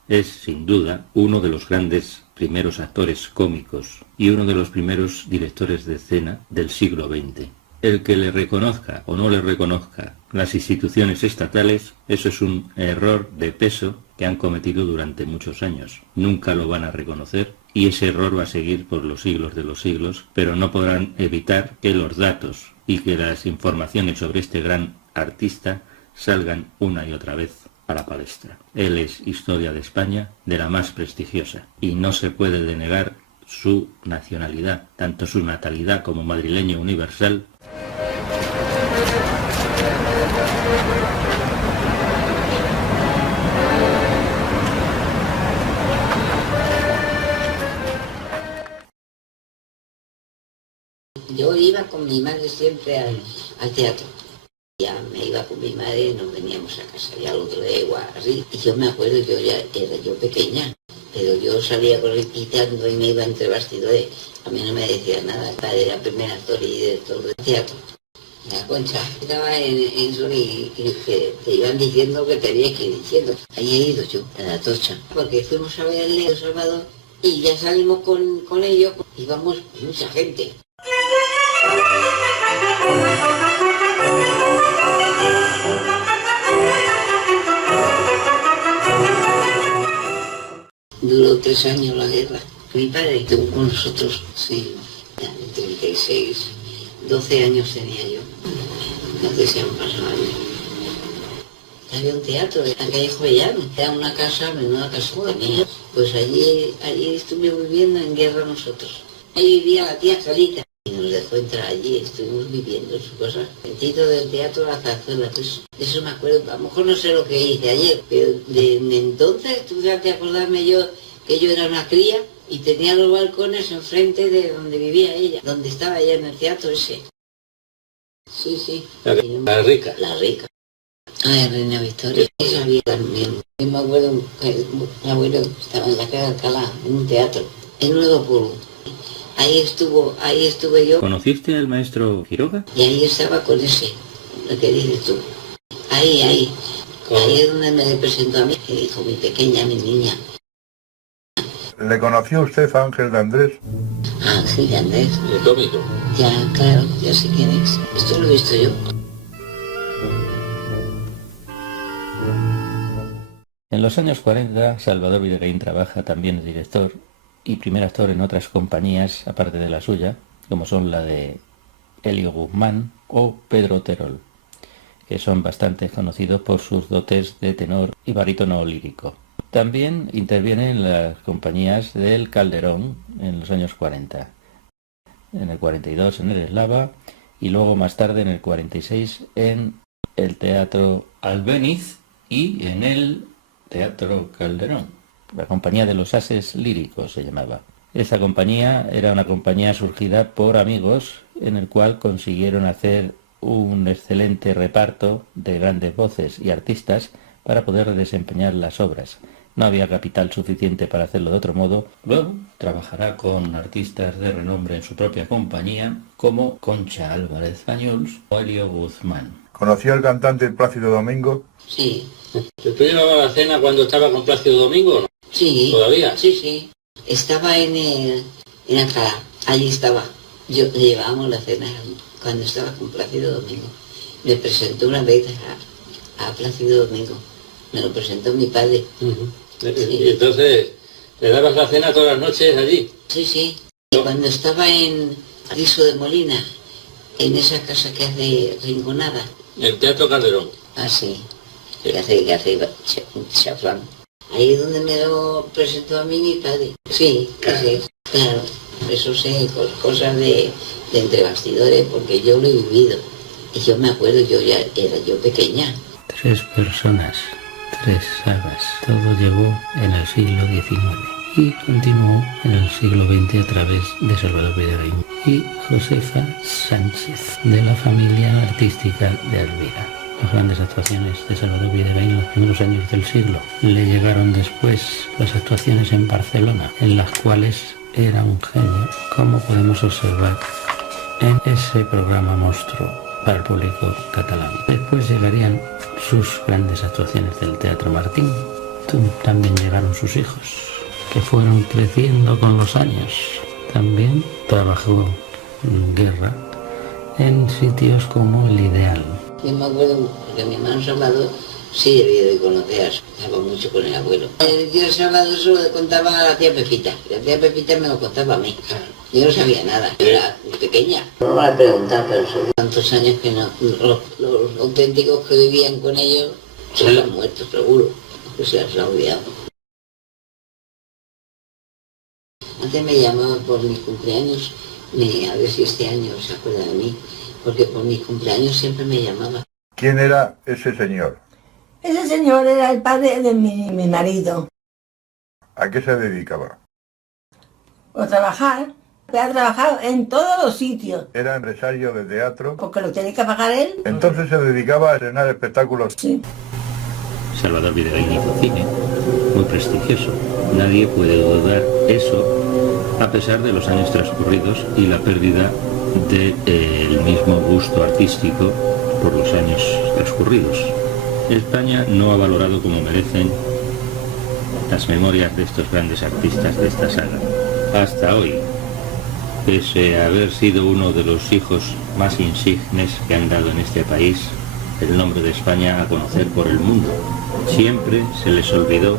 es, sin duda, uno de los grandes primeros actores cómicos y uno de los primeros directores de escena del siglo XX. El que le reconozca o no le reconozca las instituciones estatales, eso es un error de peso que han cometido durante muchos años. Nunca lo van a reconocer y ese error va a seguir por los siglos de los siglos, pero no podrán evitar que los datos y que las informaciones sobre este gran artista salgan una y otra vez a la palestra. Él es historia de España de la más prestigiosa y no se puede denegar su nacionalidad, tanto su natalidad como madrileño universal. Yo iba con mi madre siempre al teatro. Ya me iba con mi madre y nos veníamos a casa, ya al otro día igual, así. Y yo me acuerdo, era yo pequeña, pero yo salía corriendo y me iba entre bastidores. A mí no me decía nada, padre era primer actor y director de teatro. La Concha estaba en eso y que te iban diciendo lo que tenías que ir diciendo. Ahí he ido yo, a la Tocha, porque fuimos a verle a El Salvador y ya salimos con ellos, íbamos mucha gente. Duró 3 años la guerra. Mi padre estuvo con nosotros, sí, en 36, 12 años tenía yo. Entonces se han pasado años. Había un teatro en la calle Jovellanos, era una casa, menuda casa tenía. Pues allí estuvimos viviendo en guerra nosotros. Ahí vivía la tía Carita. Y nos dejó entrar allí, estuvimos viviendo su cosa. El título del teatro La Zarzuela, pues eso me acuerdo, a lo mejor no sé lo que hice ayer, pero de entonces, tú ya te acordarme yo que yo era una cría y tenía los balcones enfrente de donde vivía ella, donde estaba ella en el teatro ese. Sí, sí. La Rica. La Rica. Ah, Reina Victoria. Esa había también. Yo me acuerdo que mi abuelo estaba en la calle de Alcalá, en un teatro, en Nuevo Polo. Ahí estuve yo. ¿Conociste al maestro Quiroga? Y ahí estaba con ese, lo que dices tú. Ahí. Ahí es donde me presentó a mí, que dijo, mi pequeña, mi niña. ¿Le conoció usted a Ángel de Andrés? Ángel de Andrés. El cómico. Ya, claro, ya sé quién es. Esto lo he visto yo. En los años 40, Salvador Videgaín trabaja también de director y primer actor en otras compañías, aparte de la suya, como son la de Elio Guzmán o Pedro Terol, que son bastante conocidos por sus dotes de tenor y barítono lírico. También interviene en las compañías del Calderón en los años 40, en el 42 en el Eslava y luego más tarde en el 46 en el Teatro Albéniz y en el Teatro Calderón. La Compañía de los Ases Líricos se llamaba. Esta compañía era una compañía surgida por amigos en el cual consiguieron hacer un excelente reparto de grandes voces y artistas para poder desempeñar las obras. No había capital suficiente para hacerlo de otro modo. Luego trabajará con artistas de renombre en su propia compañía como Concha Álvarez Bañuls o Elio Guzmán. ¿Conoció al cantante Plácido Domingo? Sí. ¿Tú llevabas la cena cuando estaba con Plácido Domingo o no? Sí. ¿Todavía? Sí. Estaba en Alcalá, allí estaba. Le llevábamos la cena cuando estaba con Plácido Domingo. Me presentó una vez a Plácido Domingo. Me lo presentó mi padre. Sí. Y entonces, ¿le dabas la cena todas las noches allí? Sí. Y cuando estaba en Riso de Molina, en esa casa que hace Rinconada. El Teatro Calderón. Ah, sí. Que hace chaflán. Ahí es donde me lo presentó a mí mi padre. Sí, claro. Eso sé, cosas de entre bastidores, porque yo lo he vivido. Y yo me acuerdo, era yo pequeña. 3 personas, 3 sagas. Todo llegó en el siglo XIX y continuó en el siglo XX a través de Salvador Videgaín y Josefa Sánchez, de la familia artística de Elvira. Las grandes actuaciones de Salvador Videgaín en los primeros años del siglo. Le llegaron después las actuaciones en Barcelona, en las cuales era un genio, como podemos observar en ese programa monstruo para el público catalán. Después llegarían sus grandes actuaciones del Teatro Martín. También llegaron sus hijos, que fueron creciendo con los años. También trabajó en guerra en sitios como El Ideal. Yo me acuerdo que mi hermano Salvador sí debía de conocer, estaba mucho con el abuelo. El tío Salvador se lo contaba a la tía Pepita. La tía Pepita me lo contaba a mí. Yo no sabía nada, yo era muy pequeña. No me la preguntaba, pero son tantos años que no, los auténticos que vivían con ellos se han muerto, seguro, que se les ha olvidado. Antes me llamaba por mis cumpleaños, a ver si este año se acuerda de mí, porque por mis cumpleaños siempre me llamaba. ¿Quién era ese señor? Ese señor era el padre de mi marido. ¿A qué se dedicaba? Por trabajar. Ha trabajado en todos los sitios. ¿Era empresario de teatro? Porque lo tenía que pagar él. Entonces se dedicaba a estrenar espectáculos. Sí. Salvador Videgaín hizo cine, muy prestigioso. Nadie puede dudar eso, a pesar de los años transcurridos y la pérdida del mismo gusto artístico por los años transcurridos. España no ha valorado como merecen las memorias de estos grandes artistas de esta saga. Hasta hoy, pese a haber sido uno de los hijos más insignes que han dado en este país el nombre de España a conocer por el mundo, siempre se les olvidó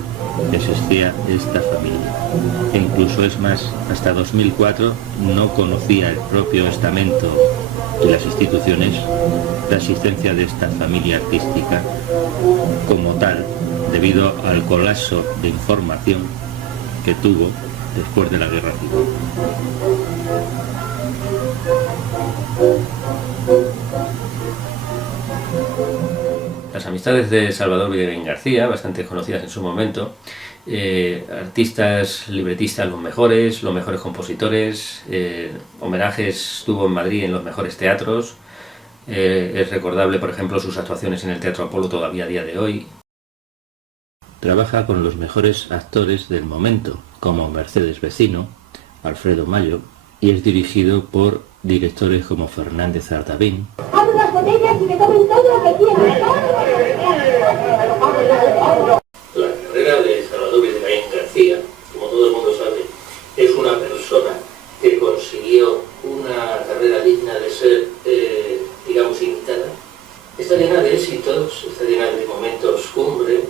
que existía esta familia. E incluso es más, hasta 2004 no conocía el propio estamento y las instituciones la existencia de esta familia artística como tal, debido al colapso de información que tuvo después de la Guerra Civil. Las amistades de Salvador Videgaín García, bastante conocidas en su momento, artistas, libretistas los mejores compositores, homenajes tuvo en Madrid en los mejores teatros, es recordable por ejemplo sus actuaciones en el Teatro Apolo todavía a día de hoy. Trabaja con los mejores actores del momento, como Mercedes Vecino, Alfredo Mayo, y es dirigido por directores como Fernández Ardavín. Abro las botellas y me comen todo lo que quieran. La carrera de Salvador Videgaín García, como todo el mundo sabe, es una persona que consiguió una carrera digna de ser, digamos, imitada. Está llena de éxitos, está llena de momentos cumbre,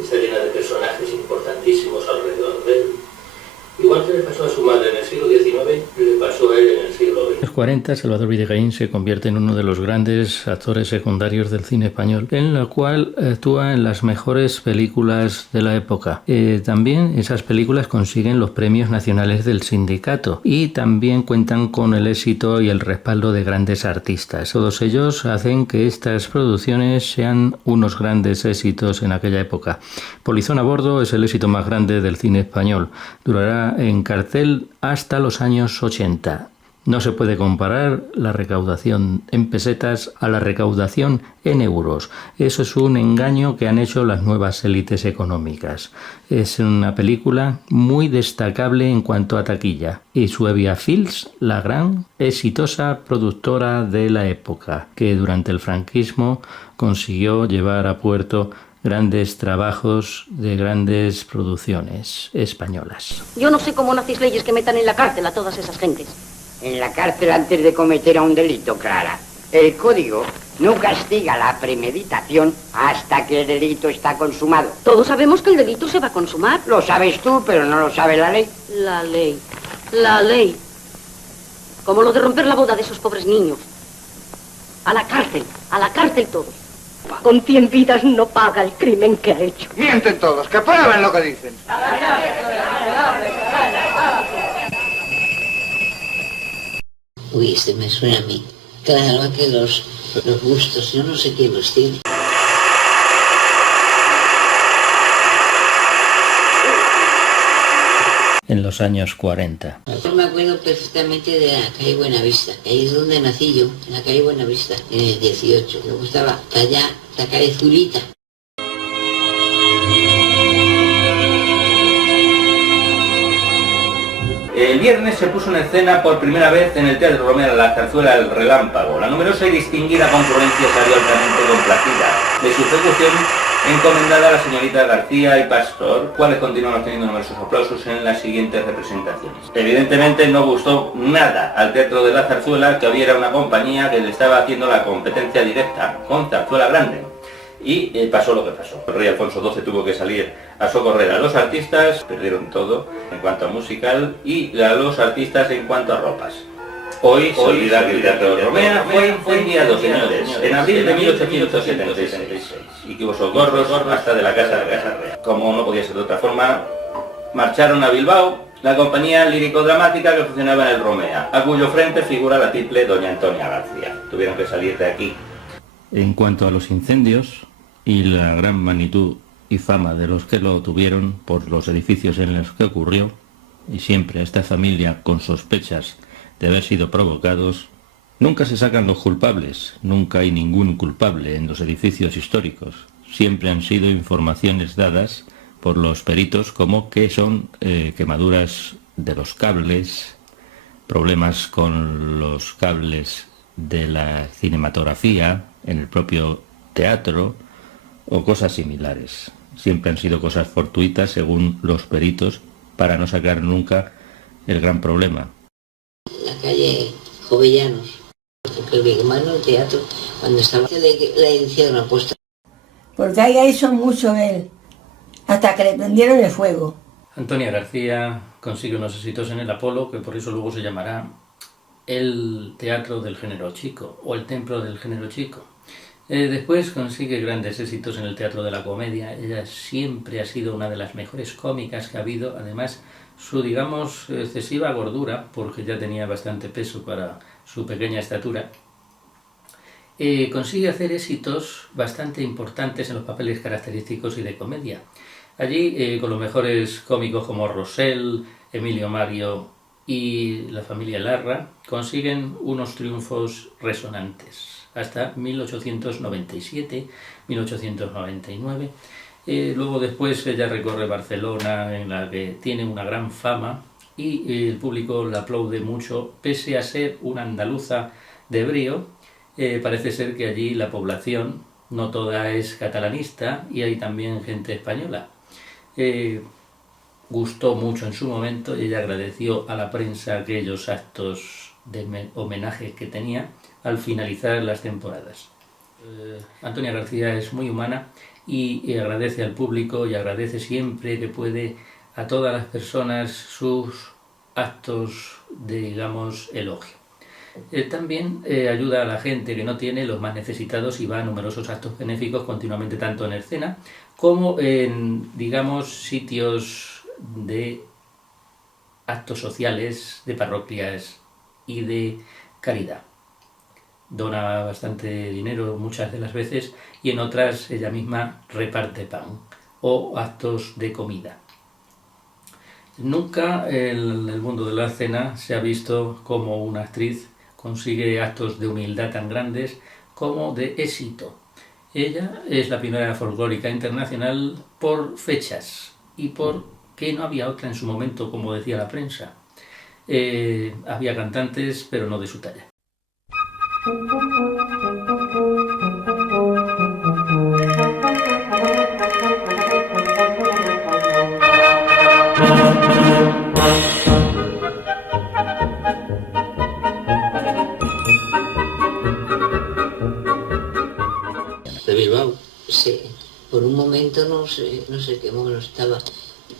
está llena de personajes importantísimos alrededor de él. Igual que le pasó a su madre en el siglo XIX, le pasó a él en el siglo XX. En los 40, Salvador Videgaín se convierte en uno de los grandes actores secundarios del cine español, en la cual actúa en las mejores películas de la época. También esas películas consiguen los premios nacionales del sindicato y también cuentan con el éxito y el respaldo de grandes artistas. Todos ellos hacen que estas producciones sean unos grandes éxitos en aquella época. Polizón a bordo es el éxito más grande del cine español. Durará en cartel hasta los años 80. No se puede comparar la recaudación en pesetas a la recaudación en euros. Eso es un engaño que han hecho las nuevas élites económicas. Es una película muy destacable en cuanto a taquilla. Y Suevia Films, la gran exitosa productora de la época, que durante el franquismo consiguió llevar a puerto grandes trabajos de grandes producciones españolas. Yo no sé cómo nacéis leyes que metan en la cárcel a todas esas gentes. En la cárcel antes de cometer a un delito, Clara. El código no castiga la premeditación hasta que el delito está consumado. Todos sabemos que el delito se va a consumar. Lo sabes tú, pero no lo sabe la ley. La ley. La ley. Como lo de romper la boda de esos pobres niños. A la cárcel todos. Con 100 vidas no paga el crimen que ha hecho. Mienten todos, que prueben lo que dicen. Uy, este me suena a mí. Claro que los gustos, yo no sé quién los tiene. en los años 40. Yo me acuerdo perfectamente de la calle Buenavista, ahí es donde nací yo, en la calle Buenavista, en el 18. Me gustaba allá la calle Zurita. El viernes se puso en escena por primera vez en el Teatro Romea la zarzuela El Relámpago. La numerosa y distinguida concurrencia salió altamente complacida. De su ejecución encomendada a la señorita García y Pastor, cuales continúan obteniendo numerosos aplausos en las siguientes representaciones. Evidentemente no gustó nada al Teatro de la Zarzuela que hubiera una compañía que le estaba haciendo la competencia directa con Zarzuela Grande. Y pasó lo que pasó. El rey Alfonso XII tuvo que salir a socorrer a los artistas, perdieron todo en cuanto a musical y a los artistas en cuanto a ropas. Hoy se olvida que el Teatro Romea fue incendiado, señores, en abril de 1876 y que hubo socorros hasta de la Casa Real. Como no podía ser de otra forma, marcharon a Bilbao la compañía lírico-dramática que funcionaba en el Romea, a cuyo frente figura la tiple doña Antonia García. Tuvieron que salir de aquí. En cuanto a los incendios y la gran magnitud y fama de los que lo tuvieron por los edificios en los que ocurrió, y siempre esta familia con sospechas de haber sido provocados, nunca se sacan los culpables, nunca hay ningún culpable en los edificios históricos. Siempre han sido informaciones dadas por los peritos como que son quemaduras de los cables, problemas con los cables de la cinematografía en el propio teatro o cosas similares. Siempre han sido cosas fortuitas según los peritos para no sacar nunca el gran problema. La calle Jovellanos, porque el hermano del teatro, cuando estaba le hicieron apuesta. Porque ahí hizo mucho él, hasta que le prendieron el fuego. Antonia García consigue unos éxitos en el Apolo, que por eso luego se llamará el Teatro del Género Chico, o el Templo del Género Chico. Después consigue grandes éxitos en el Teatro de la Comedia. Ella siempre ha sido una de las mejores cómicas que ha habido. Además, su, digamos, excesiva gordura, porque ya tenía bastante peso para su pequeña estatura, consigue hacer éxitos bastante importantes en los papeles característicos y de comedia. Allí, con los mejores cómicos como Rosell, Emilio Mario y la familia Larra, consiguen unos triunfos resonantes. Hasta 1897, 1899. Luego después ella recorre Barcelona, en la que tiene una gran fama y el público la aplaude mucho, pese a ser una andaluza de brío. Parece ser que allí la población no toda es catalanista y hay también gente española. Gustó mucho en su momento y ella agradeció a la prensa aquellos actos de homenaje que tenía al finalizar las temporadas. Antonia García es muy humana y agradece al público y agradece siempre que puede a todas las personas sus actos de, digamos, elogio. También ayuda a la gente que no tiene, los más necesitados, y va a numerosos actos benéficos continuamente, tanto en escena como en, digamos, sitios de actos sociales, de parroquias y de caridad. Dona bastante dinero muchas de las veces y en otras ella misma reparte pan o actos de comida. Nunca en el mundo de la escena se ha visto como una actriz consigue actos de humildad tan grandes como de éxito. Ella es la pionera folclórica internacional por fechas y porque no había otra en su momento, como decía la prensa. Había cantantes, pero no de su talla. De Bilbao, sí. Por un momento no sé cómo no estaba.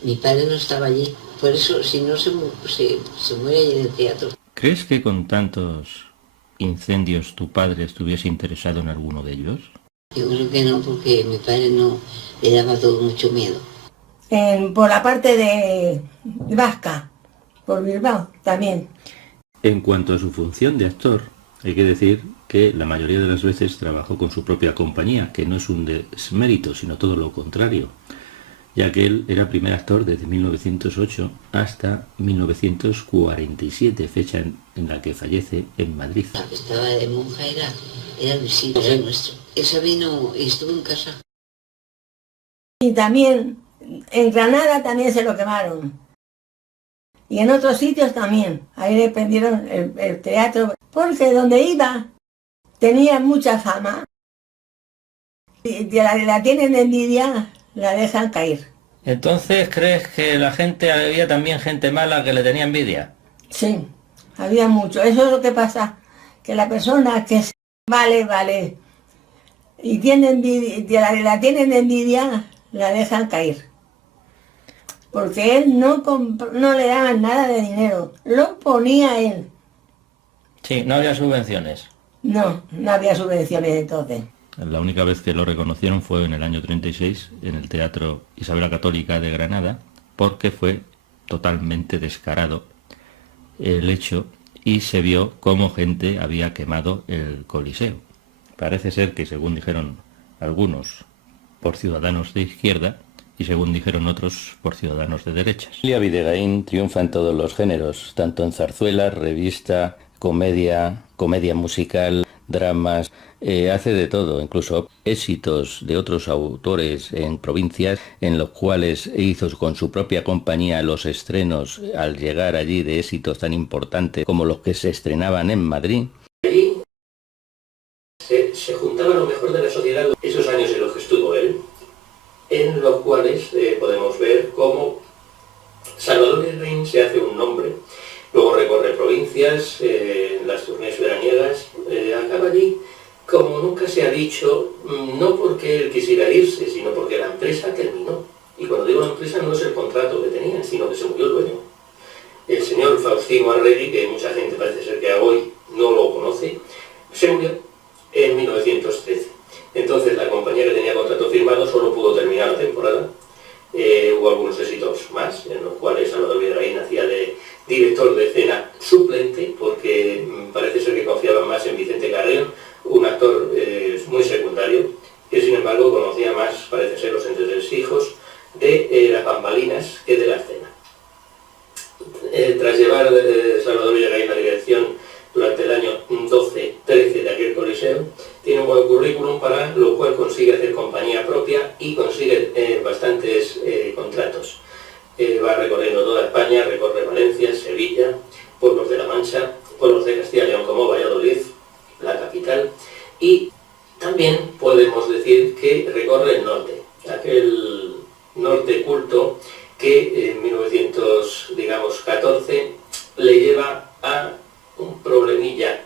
Mi padre no estaba allí. Por eso, si no se muere allí en el teatro. ¿Crees que con tantos incendios tu padre estuviese interesado en alguno de ellos? Yo creo que no, porque mi padre no le daba todo mucho miedo. Por la parte de vasca, por Bilbao también. En cuanto a su función de actor, hay que decir que la mayoría de las veces trabajó con su propia compañía, que no es un desmérito, sino todo lo contrario. ya que él era primer actor desde 1908 hasta 1947, fecha en la que fallece en Madrid. La que estaba de monja era Luisito, era nuestro. Esa vino y estuvo en casa. Y también, en Granada también se lo quemaron. Y en otros sitios también. Ahí le prendieron el teatro, porque donde iba tenía mucha fama. Y la tienen envidia, la dejan caer. Entonces, ¿crees que la gente, había también gente mala que le tenía envidia? Sí, había mucho. Eso es lo que pasa, que la persona que vale, y tiene envidia, la tienen envidia, la dejan caer. Porque él no le daban nada de dinero, lo ponía él. Sí, no había subvenciones. No había subvenciones entonces. La única vez que lo reconocieron fue en el año 36 en el Teatro Isabel la Católica de Granada, porque fue totalmente descarado el hecho y se vio cómo gente había quemado el Coliseo. Parece ser que, según dijeron algunos, por ciudadanos de izquierda y según dijeron otros, por ciudadanos de derechas. Elia Videgaín triunfa en todos los géneros, tanto en zarzuela, revista, comedia musical, dramas, hace de todo, incluso éxitos de otros autores en provincias en los cuales hizo con su propia compañía los estrenos al llegar allí de éxitos tan importantes como los que se estrenaban en Madrid. Allí se juntaba lo mejor de la sociedad, esos años en los que estuvo él, en los cuales podemos ver cómo Salvador Videgaín se hace un nombre, luego recorre provincias, las tournées veraniegas, acaba allí, como nunca se ha dicho, no porque él quisiera irse, sino porque la empresa terminó. Y cuando digo la empresa no es el contrato que tenían, sino que se murió el dueño. El señor Faustino Arregui, que mucha gente parece ser que hoy no lo conoce, se murió en 1913. Entonces la compañía que tenía contrato firmado solo pudo terminar la temporada. Hubo algunos éxitos más, en los cuales Salvador Videgaín hacía de director de escena suplente, porque parece ser que confiaba más en Vicente Carreón, un actor muy secundario, que sin embargo conocía más, parece ser, los entresijos de las bambalinas que de la escena. Tras llevar Salvador Videgaín la dirección durante el año 12-13 de aquel coliseo, tiene un buen currículum, para lo cual consigue hacer compañía propia y consigue bastantes contratos. Va recorriendo toda España, recorre Valencia, Sevilla, pueblos de La Mancha, pueblos de Castilla y León como Valladolid, la capital, y también podemos decir que recorre el norte, aquel norte culto que en 1914 le lleva a un problemilla,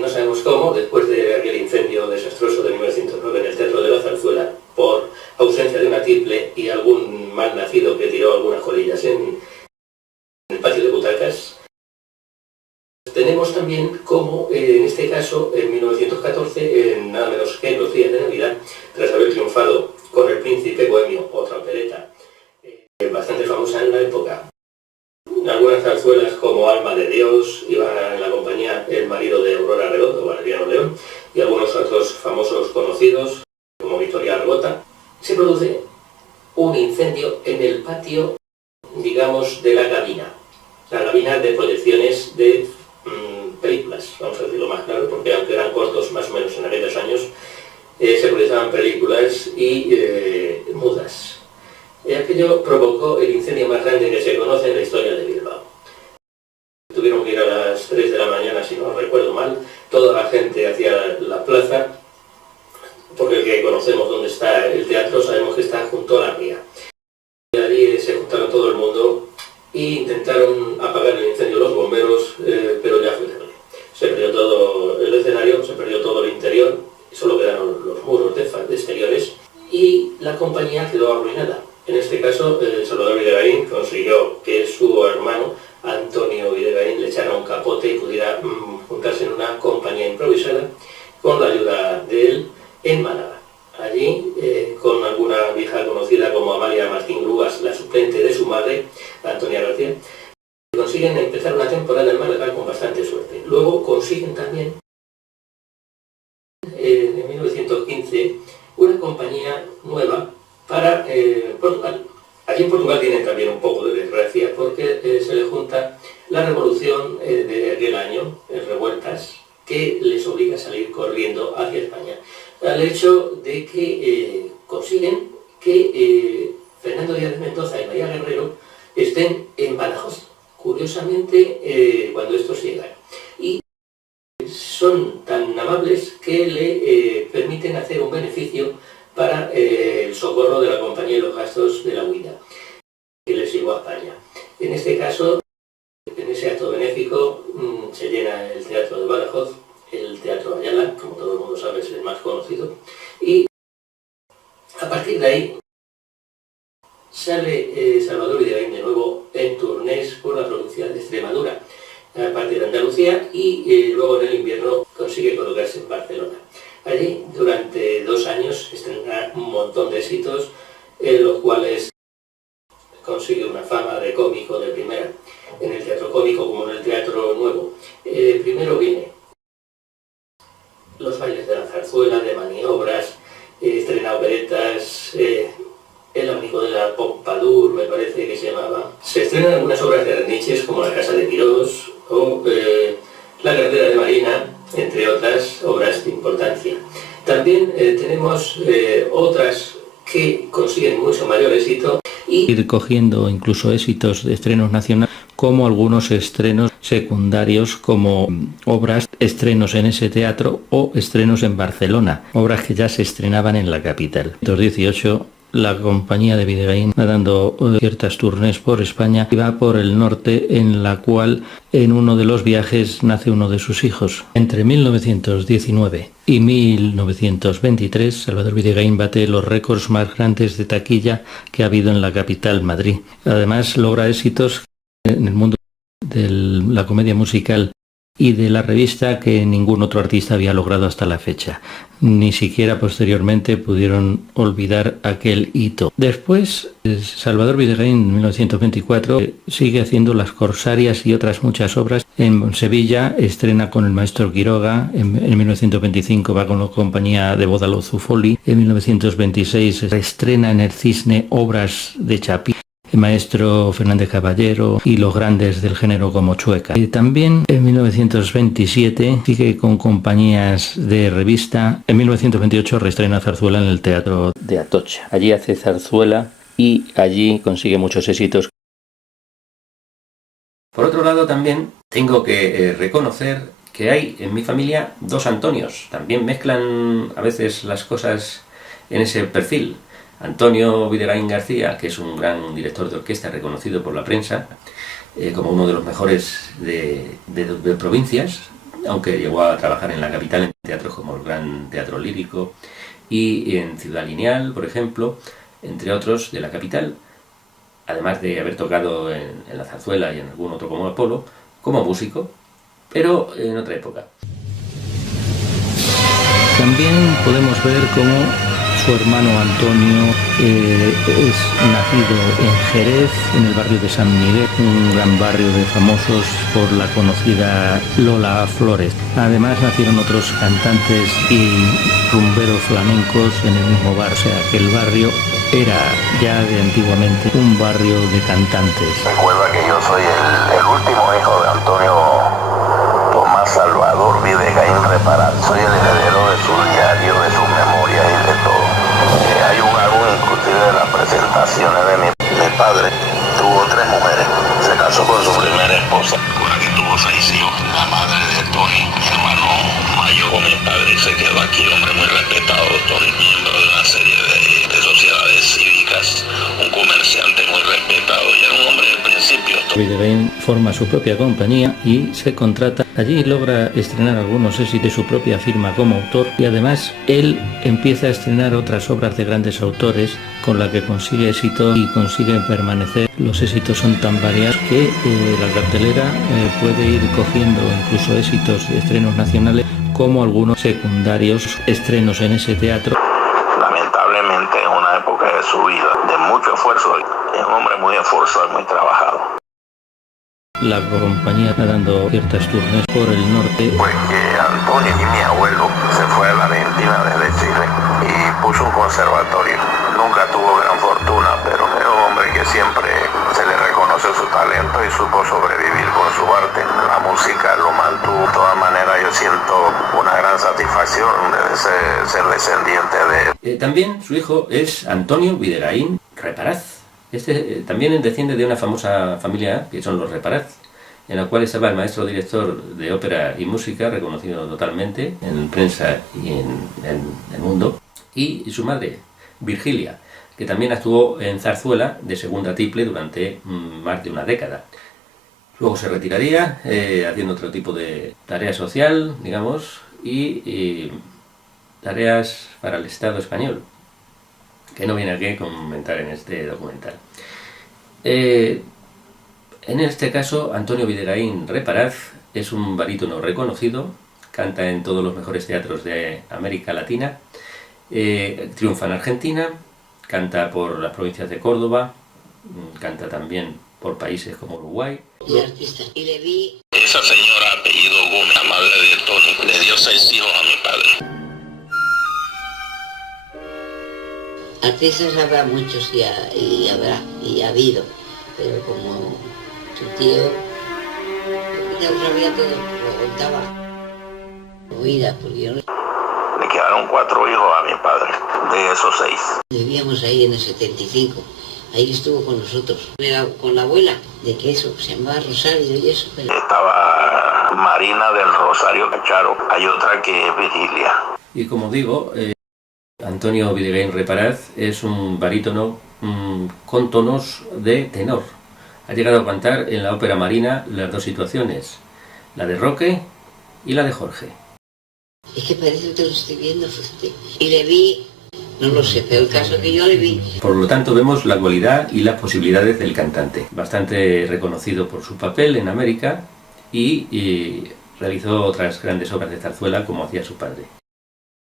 no sabemos cómo, después de aquel incendio desastroso de 1909 en el Teatro de la Zarzuela, por ausencia de una tiple y algún mal nacido que tiró algunas colillas en el patio de butacas. Tenemos también como, en este caso, en 1914, nada menos que en los días de Navidad, tras haber triunfado con El Príncipe Bohemio, otra opereta bastante famosa en la época. Algunas zarzuelas como Alma de Dios, iba en la compañía el marido de Aurora Redondo, Valeriano León, y algunos otros famosos conocidos, como Victoria Argota. Se produce un incendio en el patio, digamos, de la cabina. La cabina de proyecciones de películas, vamos a decirlo más claro, porque aunque eran cortos más o menos en aquellos años, se proyectaban películas y mudas. Aquello provocó el incendio más grande que se conoce en la historia de Bilbao. Tuvieron que ir a las 3 de la mañana, si no recuerdo mal, toda la gente hacia la plaza, porque el que conocemos dónde está el teatro sabemos que está junto a la ría. Y allí se juntaron todo el mundo e intentaron apagar el incendio los bomberos, pero ya fue tarde. Se perdió todo el escenario, se perdió todo el interior, solo quedaron los muros de exteriores y la compañía quedó arruinada. En este caso, Salvador Videgaín consiguió que su hermano, Antonio Videgaín, le echara un capote y pudiera juntarse en una compañía improvisada con la ayuda de él en Málaga. Allí, con alguna vieja conocida como Amalia Martín Grúas, la suplente de su madre, Antonia García, consiguen empezar una temporada en Málaga con bastante suerte. Luego consiguen también, en 1915, una compañía nueva para Allí en Portugal tienen también un poco de desgracia porque se le junta la revolución de aquel año, revueltas, que les obliga a salir corriendo hacia España, al hecho de que consiguen que Fernando Díaz de Mendoza y María Guerrero estén en Badajoz, curiosamente, cuando estos llegan. Y son tan amables que le permiten hacer un beneficio para el socorro de la compañía y los gastos de la huida que les llevó a España. En este caso, en ese acto benéfico, se llena el Teatro de Badajoz, el Teatro Ayala, como todo el mundo sabe es el más conocido, y a partir de ahí sale Salvador Videgaín de nuevo en turnés por la provincia de Extremadura, aparte de Andalucía, y luego en el invierno consigue colocarse en Barcelona. Allí, durante 2 años, estrena un montón de éxitos, en los cuales consigue una fama de cómico de primera, en el teatro cómico como en el teatro nuevo. Primero viene los bailes de la zarzuela, de maniobras, estrena operetas, El amigo de la Pompadour, me parece que se llamaba. Se estrenan algunas obras de Arniches, como La casa de Quirós, o La cartera de Marina, entre otras obras de importancia. También tenemos otras que consiguen mucho mayor éxito. Y ir cogiendo incluso éxitos de estrenos nacionales, como algunos estrenos secundarios, como obras, estrenos en ese teatro o estrenos en Barcelona, obras que ya se estrenaban en la capital. En 1918, la compañía de Videgaín va dando ciertas tournées por España y va por el norte, en la cual en uno de los viajes nace uno de sus hijos. Entre 1919 y 1923, Salvador Videgaín bate los récords más grandes de taquilla que ha habido en la capital, Madrid. Además, logra éxitos en el mundo de la comedia musical y de la revista que ningún otro artista había logrado hasta la fecha. Ni siquiera posteriormente pudieron olvidar aquel hito. Después, Salvador Videgaín en 1924 sigue haciendo Las Corsarias y otras muchas obras. En Sevilla estrena con el maestro Quiroga, en 1925 va con la compañía de Bódalo Zufoli, en 1926 estrena en el Cisne obras de Chapí, el maestro Fernández Caballero y los grandes del género como Chueca. Y también en 1927 sigue con compañías de revista. En 1928 reestrena zarzuela en el Teatro de Atocha. Allí hace zarzuela y allí consigue muchos éxitos. Por otro lado, también tengo que reconocer que hay en mi familia 2 Antonios. También mezclan a veces las cosas en ese perfil. Antonio Videgaín García, que es un gran director de orquesta reconocido por la prensa, como uno de los mejores de provincias, aunque llegó a trabajar en la capital en teatros como el Gran Teatro Lírico y en Ciudad Lineal, por ejemplo, entre otros de la capital, además de haber tocado en la zarzuela y en algún otro como Apolo, como músico, pero en otra época. También podemos ver cómo su hermano Antonio es nacido en Jerez, en el barrio de San Miguel, un gran barrio de famosos por la conocida Lola Flores. Además nacieron otros cantantes y rumberos flamencos en el mismo barrio, o sea que el barrio era ya de antiguamente un barrio de cantantes. Recuerda que yo soy el último hijo de Antonio Tomás Salvador Videgaín Reparal. Soy el heredero de su diario, de sus memorias y de todo. Hay un álbum inclusive de las presentaciones de mi padre. Tuvo 3 mujeres. Se casó con su primera esposa, con la que tuvo 6 hijos. La madre de Tony, su hermano mayor con mi padre, se quedó aquí, hombre muy respetado. Tony, miembro de una serie de sociedades cívicas, un comerciante muy respetado y era un hombre del principio. Videgaín forma su propia compañía y se contrata. Allí logra estrenar algunos éxitos de su propia firma como autor y además él empieza a estrenar otras obras de grandes autores con la que consigue éxito y consigue permanecer. Los éxitos son tan variados que la cartelera puede ir cogiendo incluso éxitos de estrenos nacionales como algunos secundarios estrenos en ese teatro. Lamentablemente en una época de su vida, de mucho esfuerzo, es un hombre muy esforzado y muy trabajado. La compañía está dando ciertas tournées por el norte. Pues que Antonio y mi abuelo se fue a la Argentina desde Chile y puso un conservatorio. Nunca tuvo gran fortuna, pero era un hombre que siempre se le reconoció su talento y supo sobrevivir con su arte. La música lo mantuvo. De todas maneras, yo siento una gran satisfacción de ser descendiente de él. También su hijo es Antonio Videgaín Reparaz. Este también desciende de una famosa familia que son los Reparaz, en la cual estaba el maestro director de ópera y música, reconocido totalmente en prensa y en el mundo, y su madre, Virgilia, que también actuó en zarzuela de segunda tiple durante más de una década. Luego se retiraría haciendo otro tipo de tarea social, digamos, y tareas para el Estado español, que no viene aquí a comentar en este documental. En este caso, Antonio Videgaín Reparaz es un barítono reconocido, canta en todos los mejores teatros de América Latina, triunfa en Argentina, canta por las provincias de Córdoba, canta también por países como Uruguay. Y artista. Y le vi... Esa señora apellido Gómez, la madre de Tony, le dio 6 hijos a mi padre. Artistas habrá muchos y ha habido, pero como tu tío ya lo sabía todo, lo contaba. Oída, porque yo no... Le quedaron 4 hijos a mi padre, de esos 6. Vivíamos ahí en el 75, ahí estuvo con nosotros, era con la abuela, de que eso, se llamaba Rosario y eso. Pero... Estaba Marina del Rosario Cacharo, hay otra que es Virgilia. Y como digo, Antonio Videgaín Reparaz es un barítono con tonos de tenor. Ha llegado a cantar en la ópera Marina las 2 situaciones, la de Roque y la de Jorge. Es que parece que lo estoy viendo, fíjate. Y le vi, no lo sé, pero el caso es que yo le vi. Por lo tanto vemos la cualidad y las posibilidades del cantante. Bastante reconocido por su papel en América y realizó otras grandes obras de zarzuela como hacía su padre.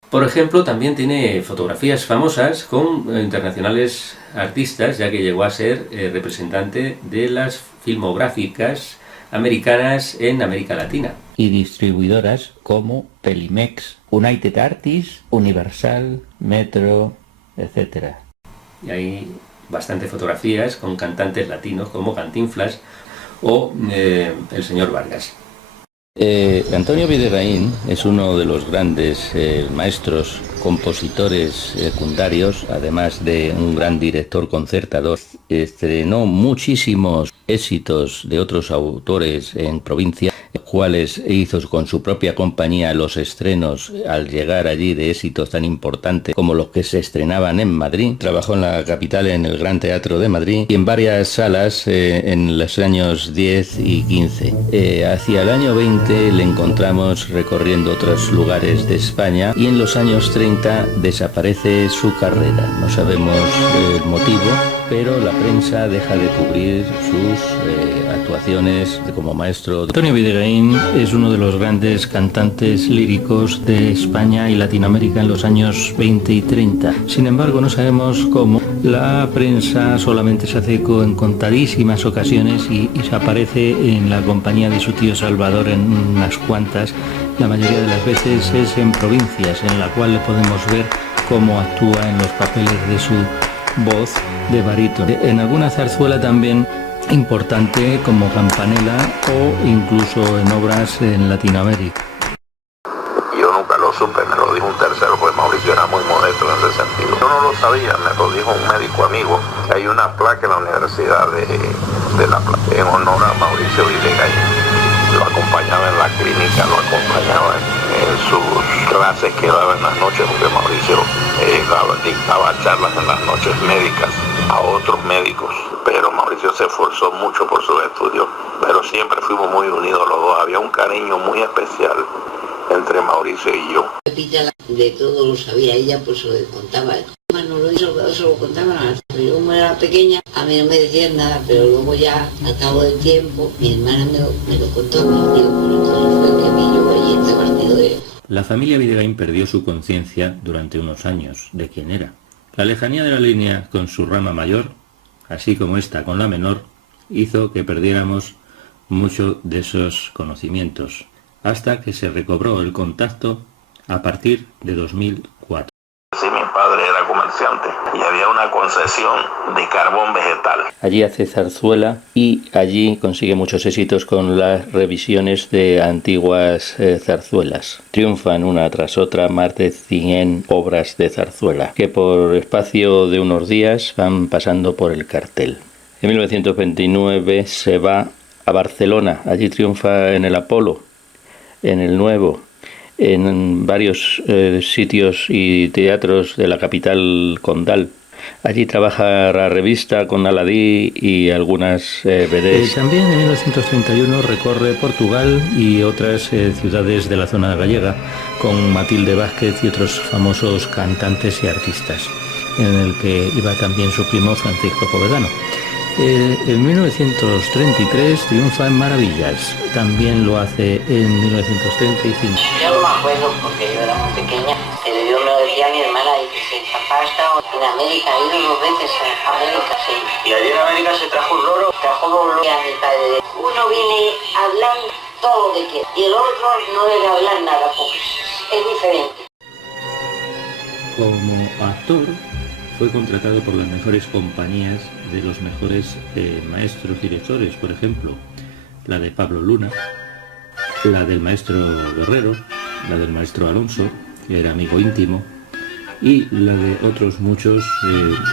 Por ejemplo, también tiene fotografías famosas con internacionales artistas, ya que llegó a ser representante de las filmográficas americanas en América Latina. Y distribuidoras como Pelimex, United Artists, Universal, Metro, etc. Y hay bastantes fotografías con cantantes latinos como Cantinflas o el señor Vargas. Antonio Videgaín es uno de los grandes maestros, compositores secundarios, además de un gran director concertador. Estrenó muchísimos éxitos de otros autores en provincia, cuales hizo con su propia compañía los estrenos al llegar allí de éxitos tan importantes como los que se estrenaban en Madrid. Trabajó en la capital, en el Gran Teatro de Madrid, y en varias salas en los años 10 y 15. Hacia el año 20 le encontramos recorriendo otros lugares de España y en los años 30 desaparece su carrera. No sabemos el motivo, pero la prensa deja de cubrir sus actuaciones como maestro. Antonio Videgaín es uno de los grandes cantantes líricos de España y Latinoamérica en los años 20 y 30. Sin embargo, no sabemos cómo la prensa solamente se hace eco en contadísimas ocasiones y se aparece en la compañía de su tío Salvador en unas cuantas. La mayoría de las veces es en provincias, en la cual le podemos ver cómo actúa en los papeles de su voz de barítono. En alguna zarzuela también importante como Campanella o incluso en obras en Latinoamérica. Yo nunca lo supe, me lo dijo un tercero, pues Mauricio era muy modesto en ese sentido. Yo no lo sabía, me lo dijo un médico amigo. Hay una placa en la Universidad de La Plata en honor a Mauricio Videgaín. Lo acompañaba en la clínica, lo acompañaba en sus clases que daba en las noches, porque Mauricio dictaba charlas en las noches médicas a otros médicos, pero Mauricio se esforzó mucho por sus estudios, pero siempre fuimos muy unidos los dos, había un cariño muy especial entre Mauricio y yo. De todo lo sabía ella, pues lo contaba. Manolo, eso lo contaban, pero yo como era pequeña, a mí no me decían nada, pero luego ya, al cabo del tiempo, mi hermana me lo contó, y digo, pero entonces fue que vi yo ahí este partido de... La familia Videgaín perdió su conciencia durante unos años de quién era. La lejanía de la línea con su rama mayor, así como esta con la menor, hizo que perdiéramos mucho de esos conocimientos, hasta que se recobró el contacto a partir de 2004. Sí, mi padre era comerciante comerciantes y había una concesión de carbón vegetal. Allí hace zarzuela y allí consigue muchos éxitos con las revisiones de antiguas zarzuelas. Triunfan una tras otra más de 100 obras de zarzuela que por espacio de unos días van pasando por el cartel. En 1929 se va a Barcelona, allí triunfa en el Apolo, en el Nuevo, en varios sitios y teatros de la capital condal. Allí trabaja la revista con Aladí y algunas BDs. También en 1931 recorre Portugal y otras ciudades de la zona gallega con Matilde Vázquez y otros famosos cantantes y artistas, en el que iba también su primo Francisco Povedano. En 1933 triunfa en Maravillas, también lo hace en 1935. Yo no me acuerdo porque yo era muy pequeña, pero yo me lo decía a mi hermana y dice, papá ha estado en América, ha ido 2 veces a América, sí. Y allí en América se trajo un loro. Trajo 2 loros a mi padre. Uno viene a hablar todo lo que quiere y el otro no debe hablar nada porque es diferente. Como actor fue contratado por las mejores compañías de los mejores maestros directores, por ejemplo, la de Pablo Luna, la del maestro Guerrero, la del maestro Alonso, que era amigo íntimo, y la de otros muchos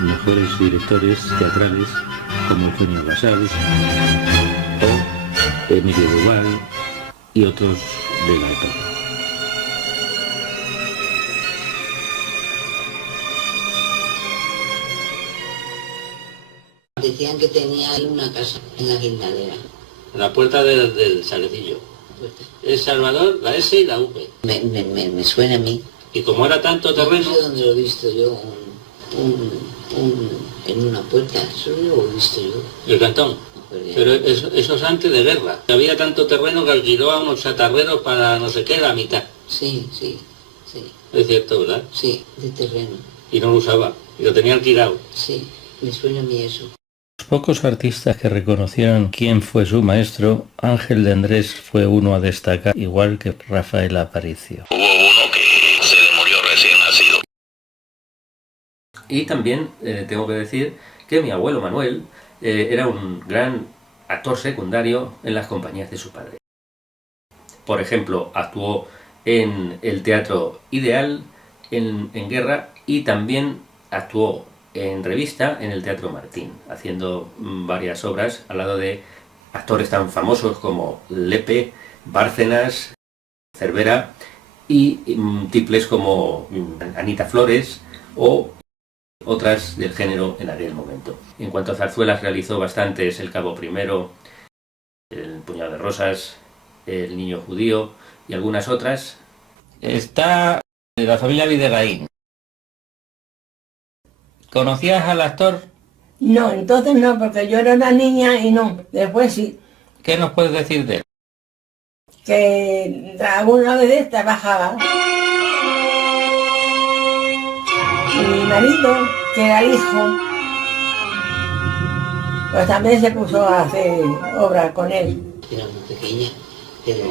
mejores directores teatrales como Eugenio Casals o Emilio Duval y otros de la época. Decían que tenía una casa en la Guindalera. La puerta del Salecillo. Es Salvador, la S y la V. Me suena a mí. Y como era tanto terreno... No sé dónde lo he visto yo, en una puerta, eso lo he visto yo. El Cantón. Pero eso es antes de guerra. Había tanto terreno que alquiló a unos chatarreros para no sé qué, la mitad. Sí, sí, sí. Es cierto, ¿verdad? Sí, de terreno. Y no lo usaba, y lo tenía alquilado. Sí, me suena a mí eso. Los pocos artistas que reconocieron quién fue su maestro, Ángel de Andrés fue uno a destacar, igual que Rafael Aparicio. Hubo uno que se le murió recién nacido. Y también tengo que decir que mi abuelo Manuel era un gran actor secundario en las compañías de su padre. Por ejemplo, actuó en el Teatro Ideal, en Guerra, y también actuó en revista en el Teatro Martín, haciendo varias obras al lado de actores tan famosos como Lepe, Bárcenas, Cervera y tiples como Anita Flores o otras del género en aquel momento. En cuanto a zarzuelas, realizó bastantes: El Cabo Primero, El Puñado de Rosas, El Niño Judío y algunas otras. Está de la familia Videgaín. ¿Conocías al actor? No, entonces no, porque yo era una niña y no. Después sí. ¿Qué nos puedes decir de él? Que alguna vez trabajaba. Y mi marido, que era el hijo, pues también se puso a hacer obras con él. Era muy pequeña, pero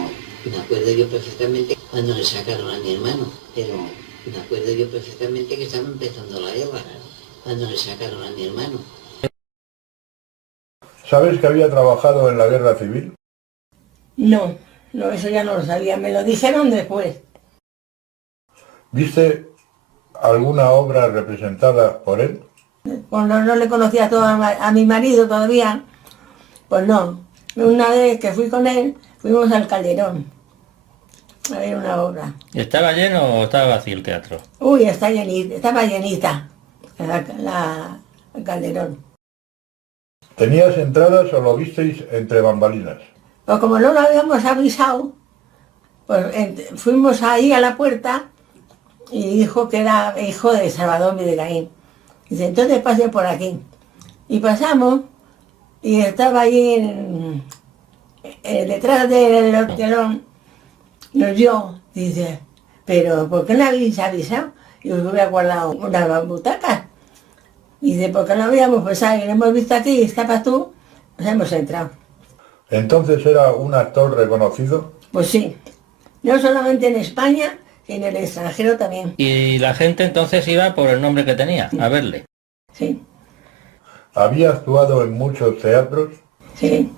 me acuerdo yo perfectamente cuando le sacaron a mi hermano. Pero me acuerdo yo perfectamente que estaba empezando la guerra, cuando le sacaron a mi hermano. ¿Sabes que había trabajado en la guerra civil? No, eso ya no lo sabía, me lo dijeron después. ¿Viste alguna obra representada por él? Cuando no le conocía todo a mi marido todavía, pues no. Una vez que fui con él, fuimos al Calderón a ver una obra. ¿Estaba lleno o estaba vacío el teatro? Uy, estaba llenita el Calderón. ¿Tenías entradas o lo visteis entre bambalinas? Pues como no lo habíamos avisado, pues fuimos ahí a la puerta y dijo que era hijo de Salvador Videgaín. Dice, entonces pase por aquí. Y pasamos y estaba allí detrás del telón, nos vio, dice, pero ¿por qué no habéis avisado? Y os hubiera guardado unas butacas. Dice, porque no habíamos pensado, y lo hemos visto aquí y estabas tú, nos hemos entrado. ¿Entonces era un actor reconocido? Pues sí, no solamente en España, y en el extranjero también. Y la gente entonces iba por el nombre que tenía, a verle. Sí. ¿Había actuado en muchos teatros? Sí.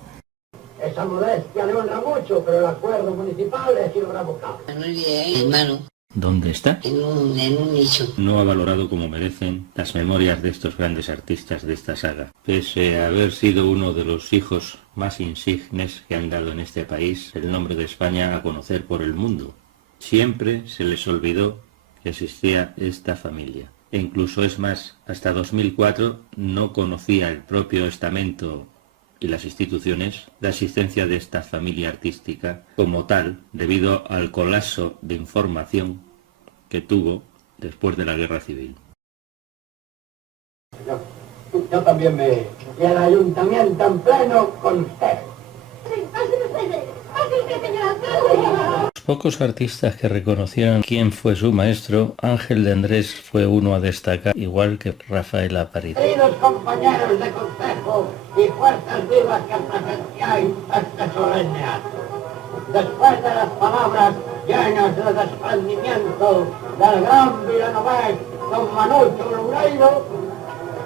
Esa modestia le honra mucho, pero el acuerdo municipal es irrevocable. Muy bien, hermano. ¿Dónde está? En un nicho. No ha valorado como merecen las memorias de estos grandes artistas de esta saga. Pese a haber sido uno de los hijos más insignes que han dado en este país el nombre de España a conocer por el mundo, siempre se les olvidó que existía esta familia. E incluso es más, hasta 2004 no conocía el propio estamento y las instituciones la existencia de esta familia artística como tal, debido al colapso de información que tuvo después de la Guerra Civil. Yo también me... Y el ayuntamiento en pleno con usted. Los pocos artistas que reconocieron quién fue su maestro, Ángel de Andrés fue uno a destacar, igual que Rafael Aparicio. Queridos compañeros de consejo y fuerzas vivas que presenciáis este solemne acto, después de las palabras llenas de desprendimiento del gran villanovés don Manucho Loureiro,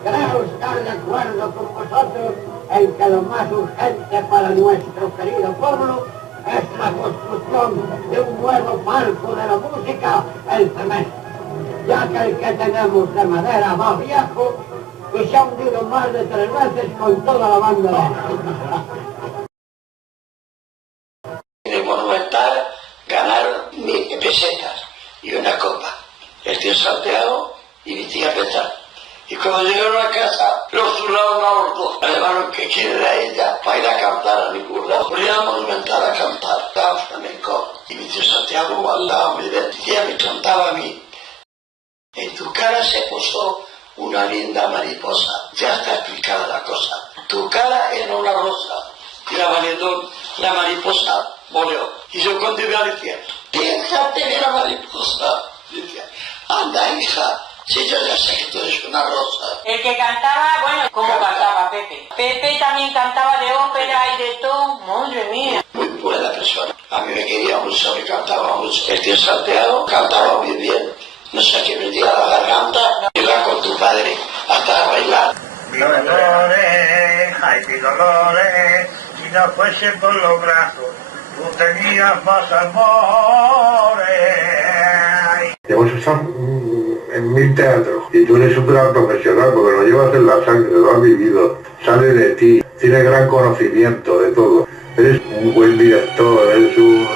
creo estar de acuerdo con vosotros en que lo más urgente para nuestro querido pueblo es la construcción de un nuevo palco de la música, el cemento, ya que el que tenemos de madera va viejo y se ha hundido más de 3 veces con toda la banda de Monumental ganaron 1000 pesetas y una copa. El tío Santiago y mi tía Petra. Y cuando llegaron a casa, los zurraron a los dos. Además, que quiere a ella para ir a cantar a ningún lado. Fui a Monumental a cantar, estaba flamenco. Y mi tío Santiago guardaba muy bien. Y ella me cantaba a mí. En tu cara se posó una linda mariposa. Ya está explicada la cosa. Tu cara era una rosa. Y la valedón, la mariposa, voló. Y yo cuando iba decía, déjate de la mariposa. Y decía, anda hija. Sí, yo ya sé que tú eres una rosa. El que cantaba, bueno, ¿cómo cantaba Pepe? Pepe también cantaba de ópera y de todo, madre mía. Muy buena persona. A mí me quería mucho, me cantaba mucho. El tío Santiago cantaba muy bien. No sé qué me diera la garganta. Iba con tu padre hasta bailar. Dolores, ay, Dolores, si no fuese por los brazos, tú tenías más amores. Hemos estado en 1000 teatros y tú eres un gran profesional porque lo llevas en la sangre, lo has vivido, sale de ti, tienes gran conocimiento de todo, eres un buen director, eres un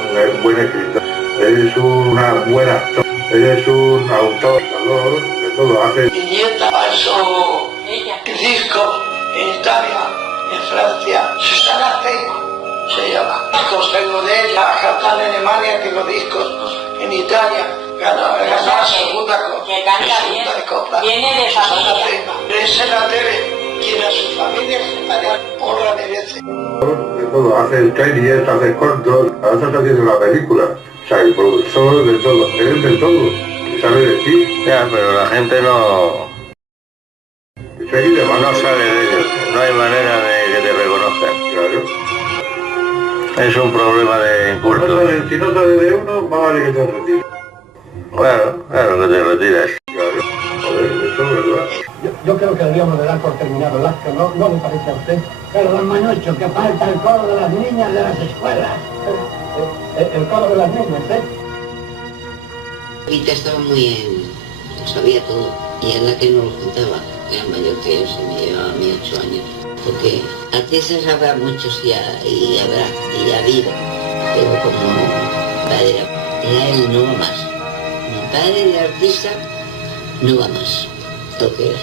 buen escritor, eres una buena actor, eres un autor, de todo, haces... Mi nieta pasó discos en Italia, en Francia, Susana Fey se llama. Discos tengo de ella, cantar en Alemania, tengo discos en Italia. Ganó la segunda copa. Que canta bien. Viene de familia. Es en la tele. Quien a su familia se para, honra merece. De todo, haces series, haces cortos, ahora estás haciendo una película. O sea, el productor de todo, eres de todo, sabe de ti. Ya, pero la gente no sabe de ello, no hay manera de que te reconozcan. Claro. Es un problema de culto. Si no sabes de uno, más vale que te retires. Claro que te retiras. Claro, joder, eso es verdad. Yo creo que deberíamos de dar por terminado el acto, ¿no le parece a usted? Pero don Manucho, que falta el coro de las niñas de las escuelas. El coro de las niñas, ¿eh? Rita estaba muy en... sabía todo. Y es la que nos lo contaba. Era mayor que yo, se me llevaba a mí 8 años. Porque artistas habrá muchos y habrá, y ha habido. Pero como padre era él, no va más. Mi padre de artista no va más. Toque era.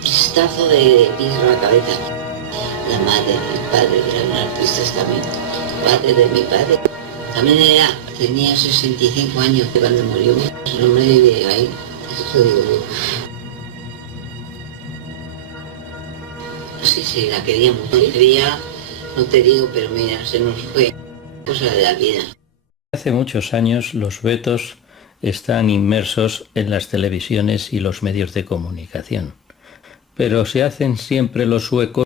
Cristazo de piso a la cabeza. La madre, el padre eran artistas también. El padre de mi padre también tenía 65 años cuando murió. El hombre vive ahí, eso digo yo. Sí, la queríamos. No te digo, pero mira, se nos fue. Cosa de la vida. Hace muchos años los vetos están inmersos en las televisiones y los medios de comunicación, pero se hacen siempre los huecos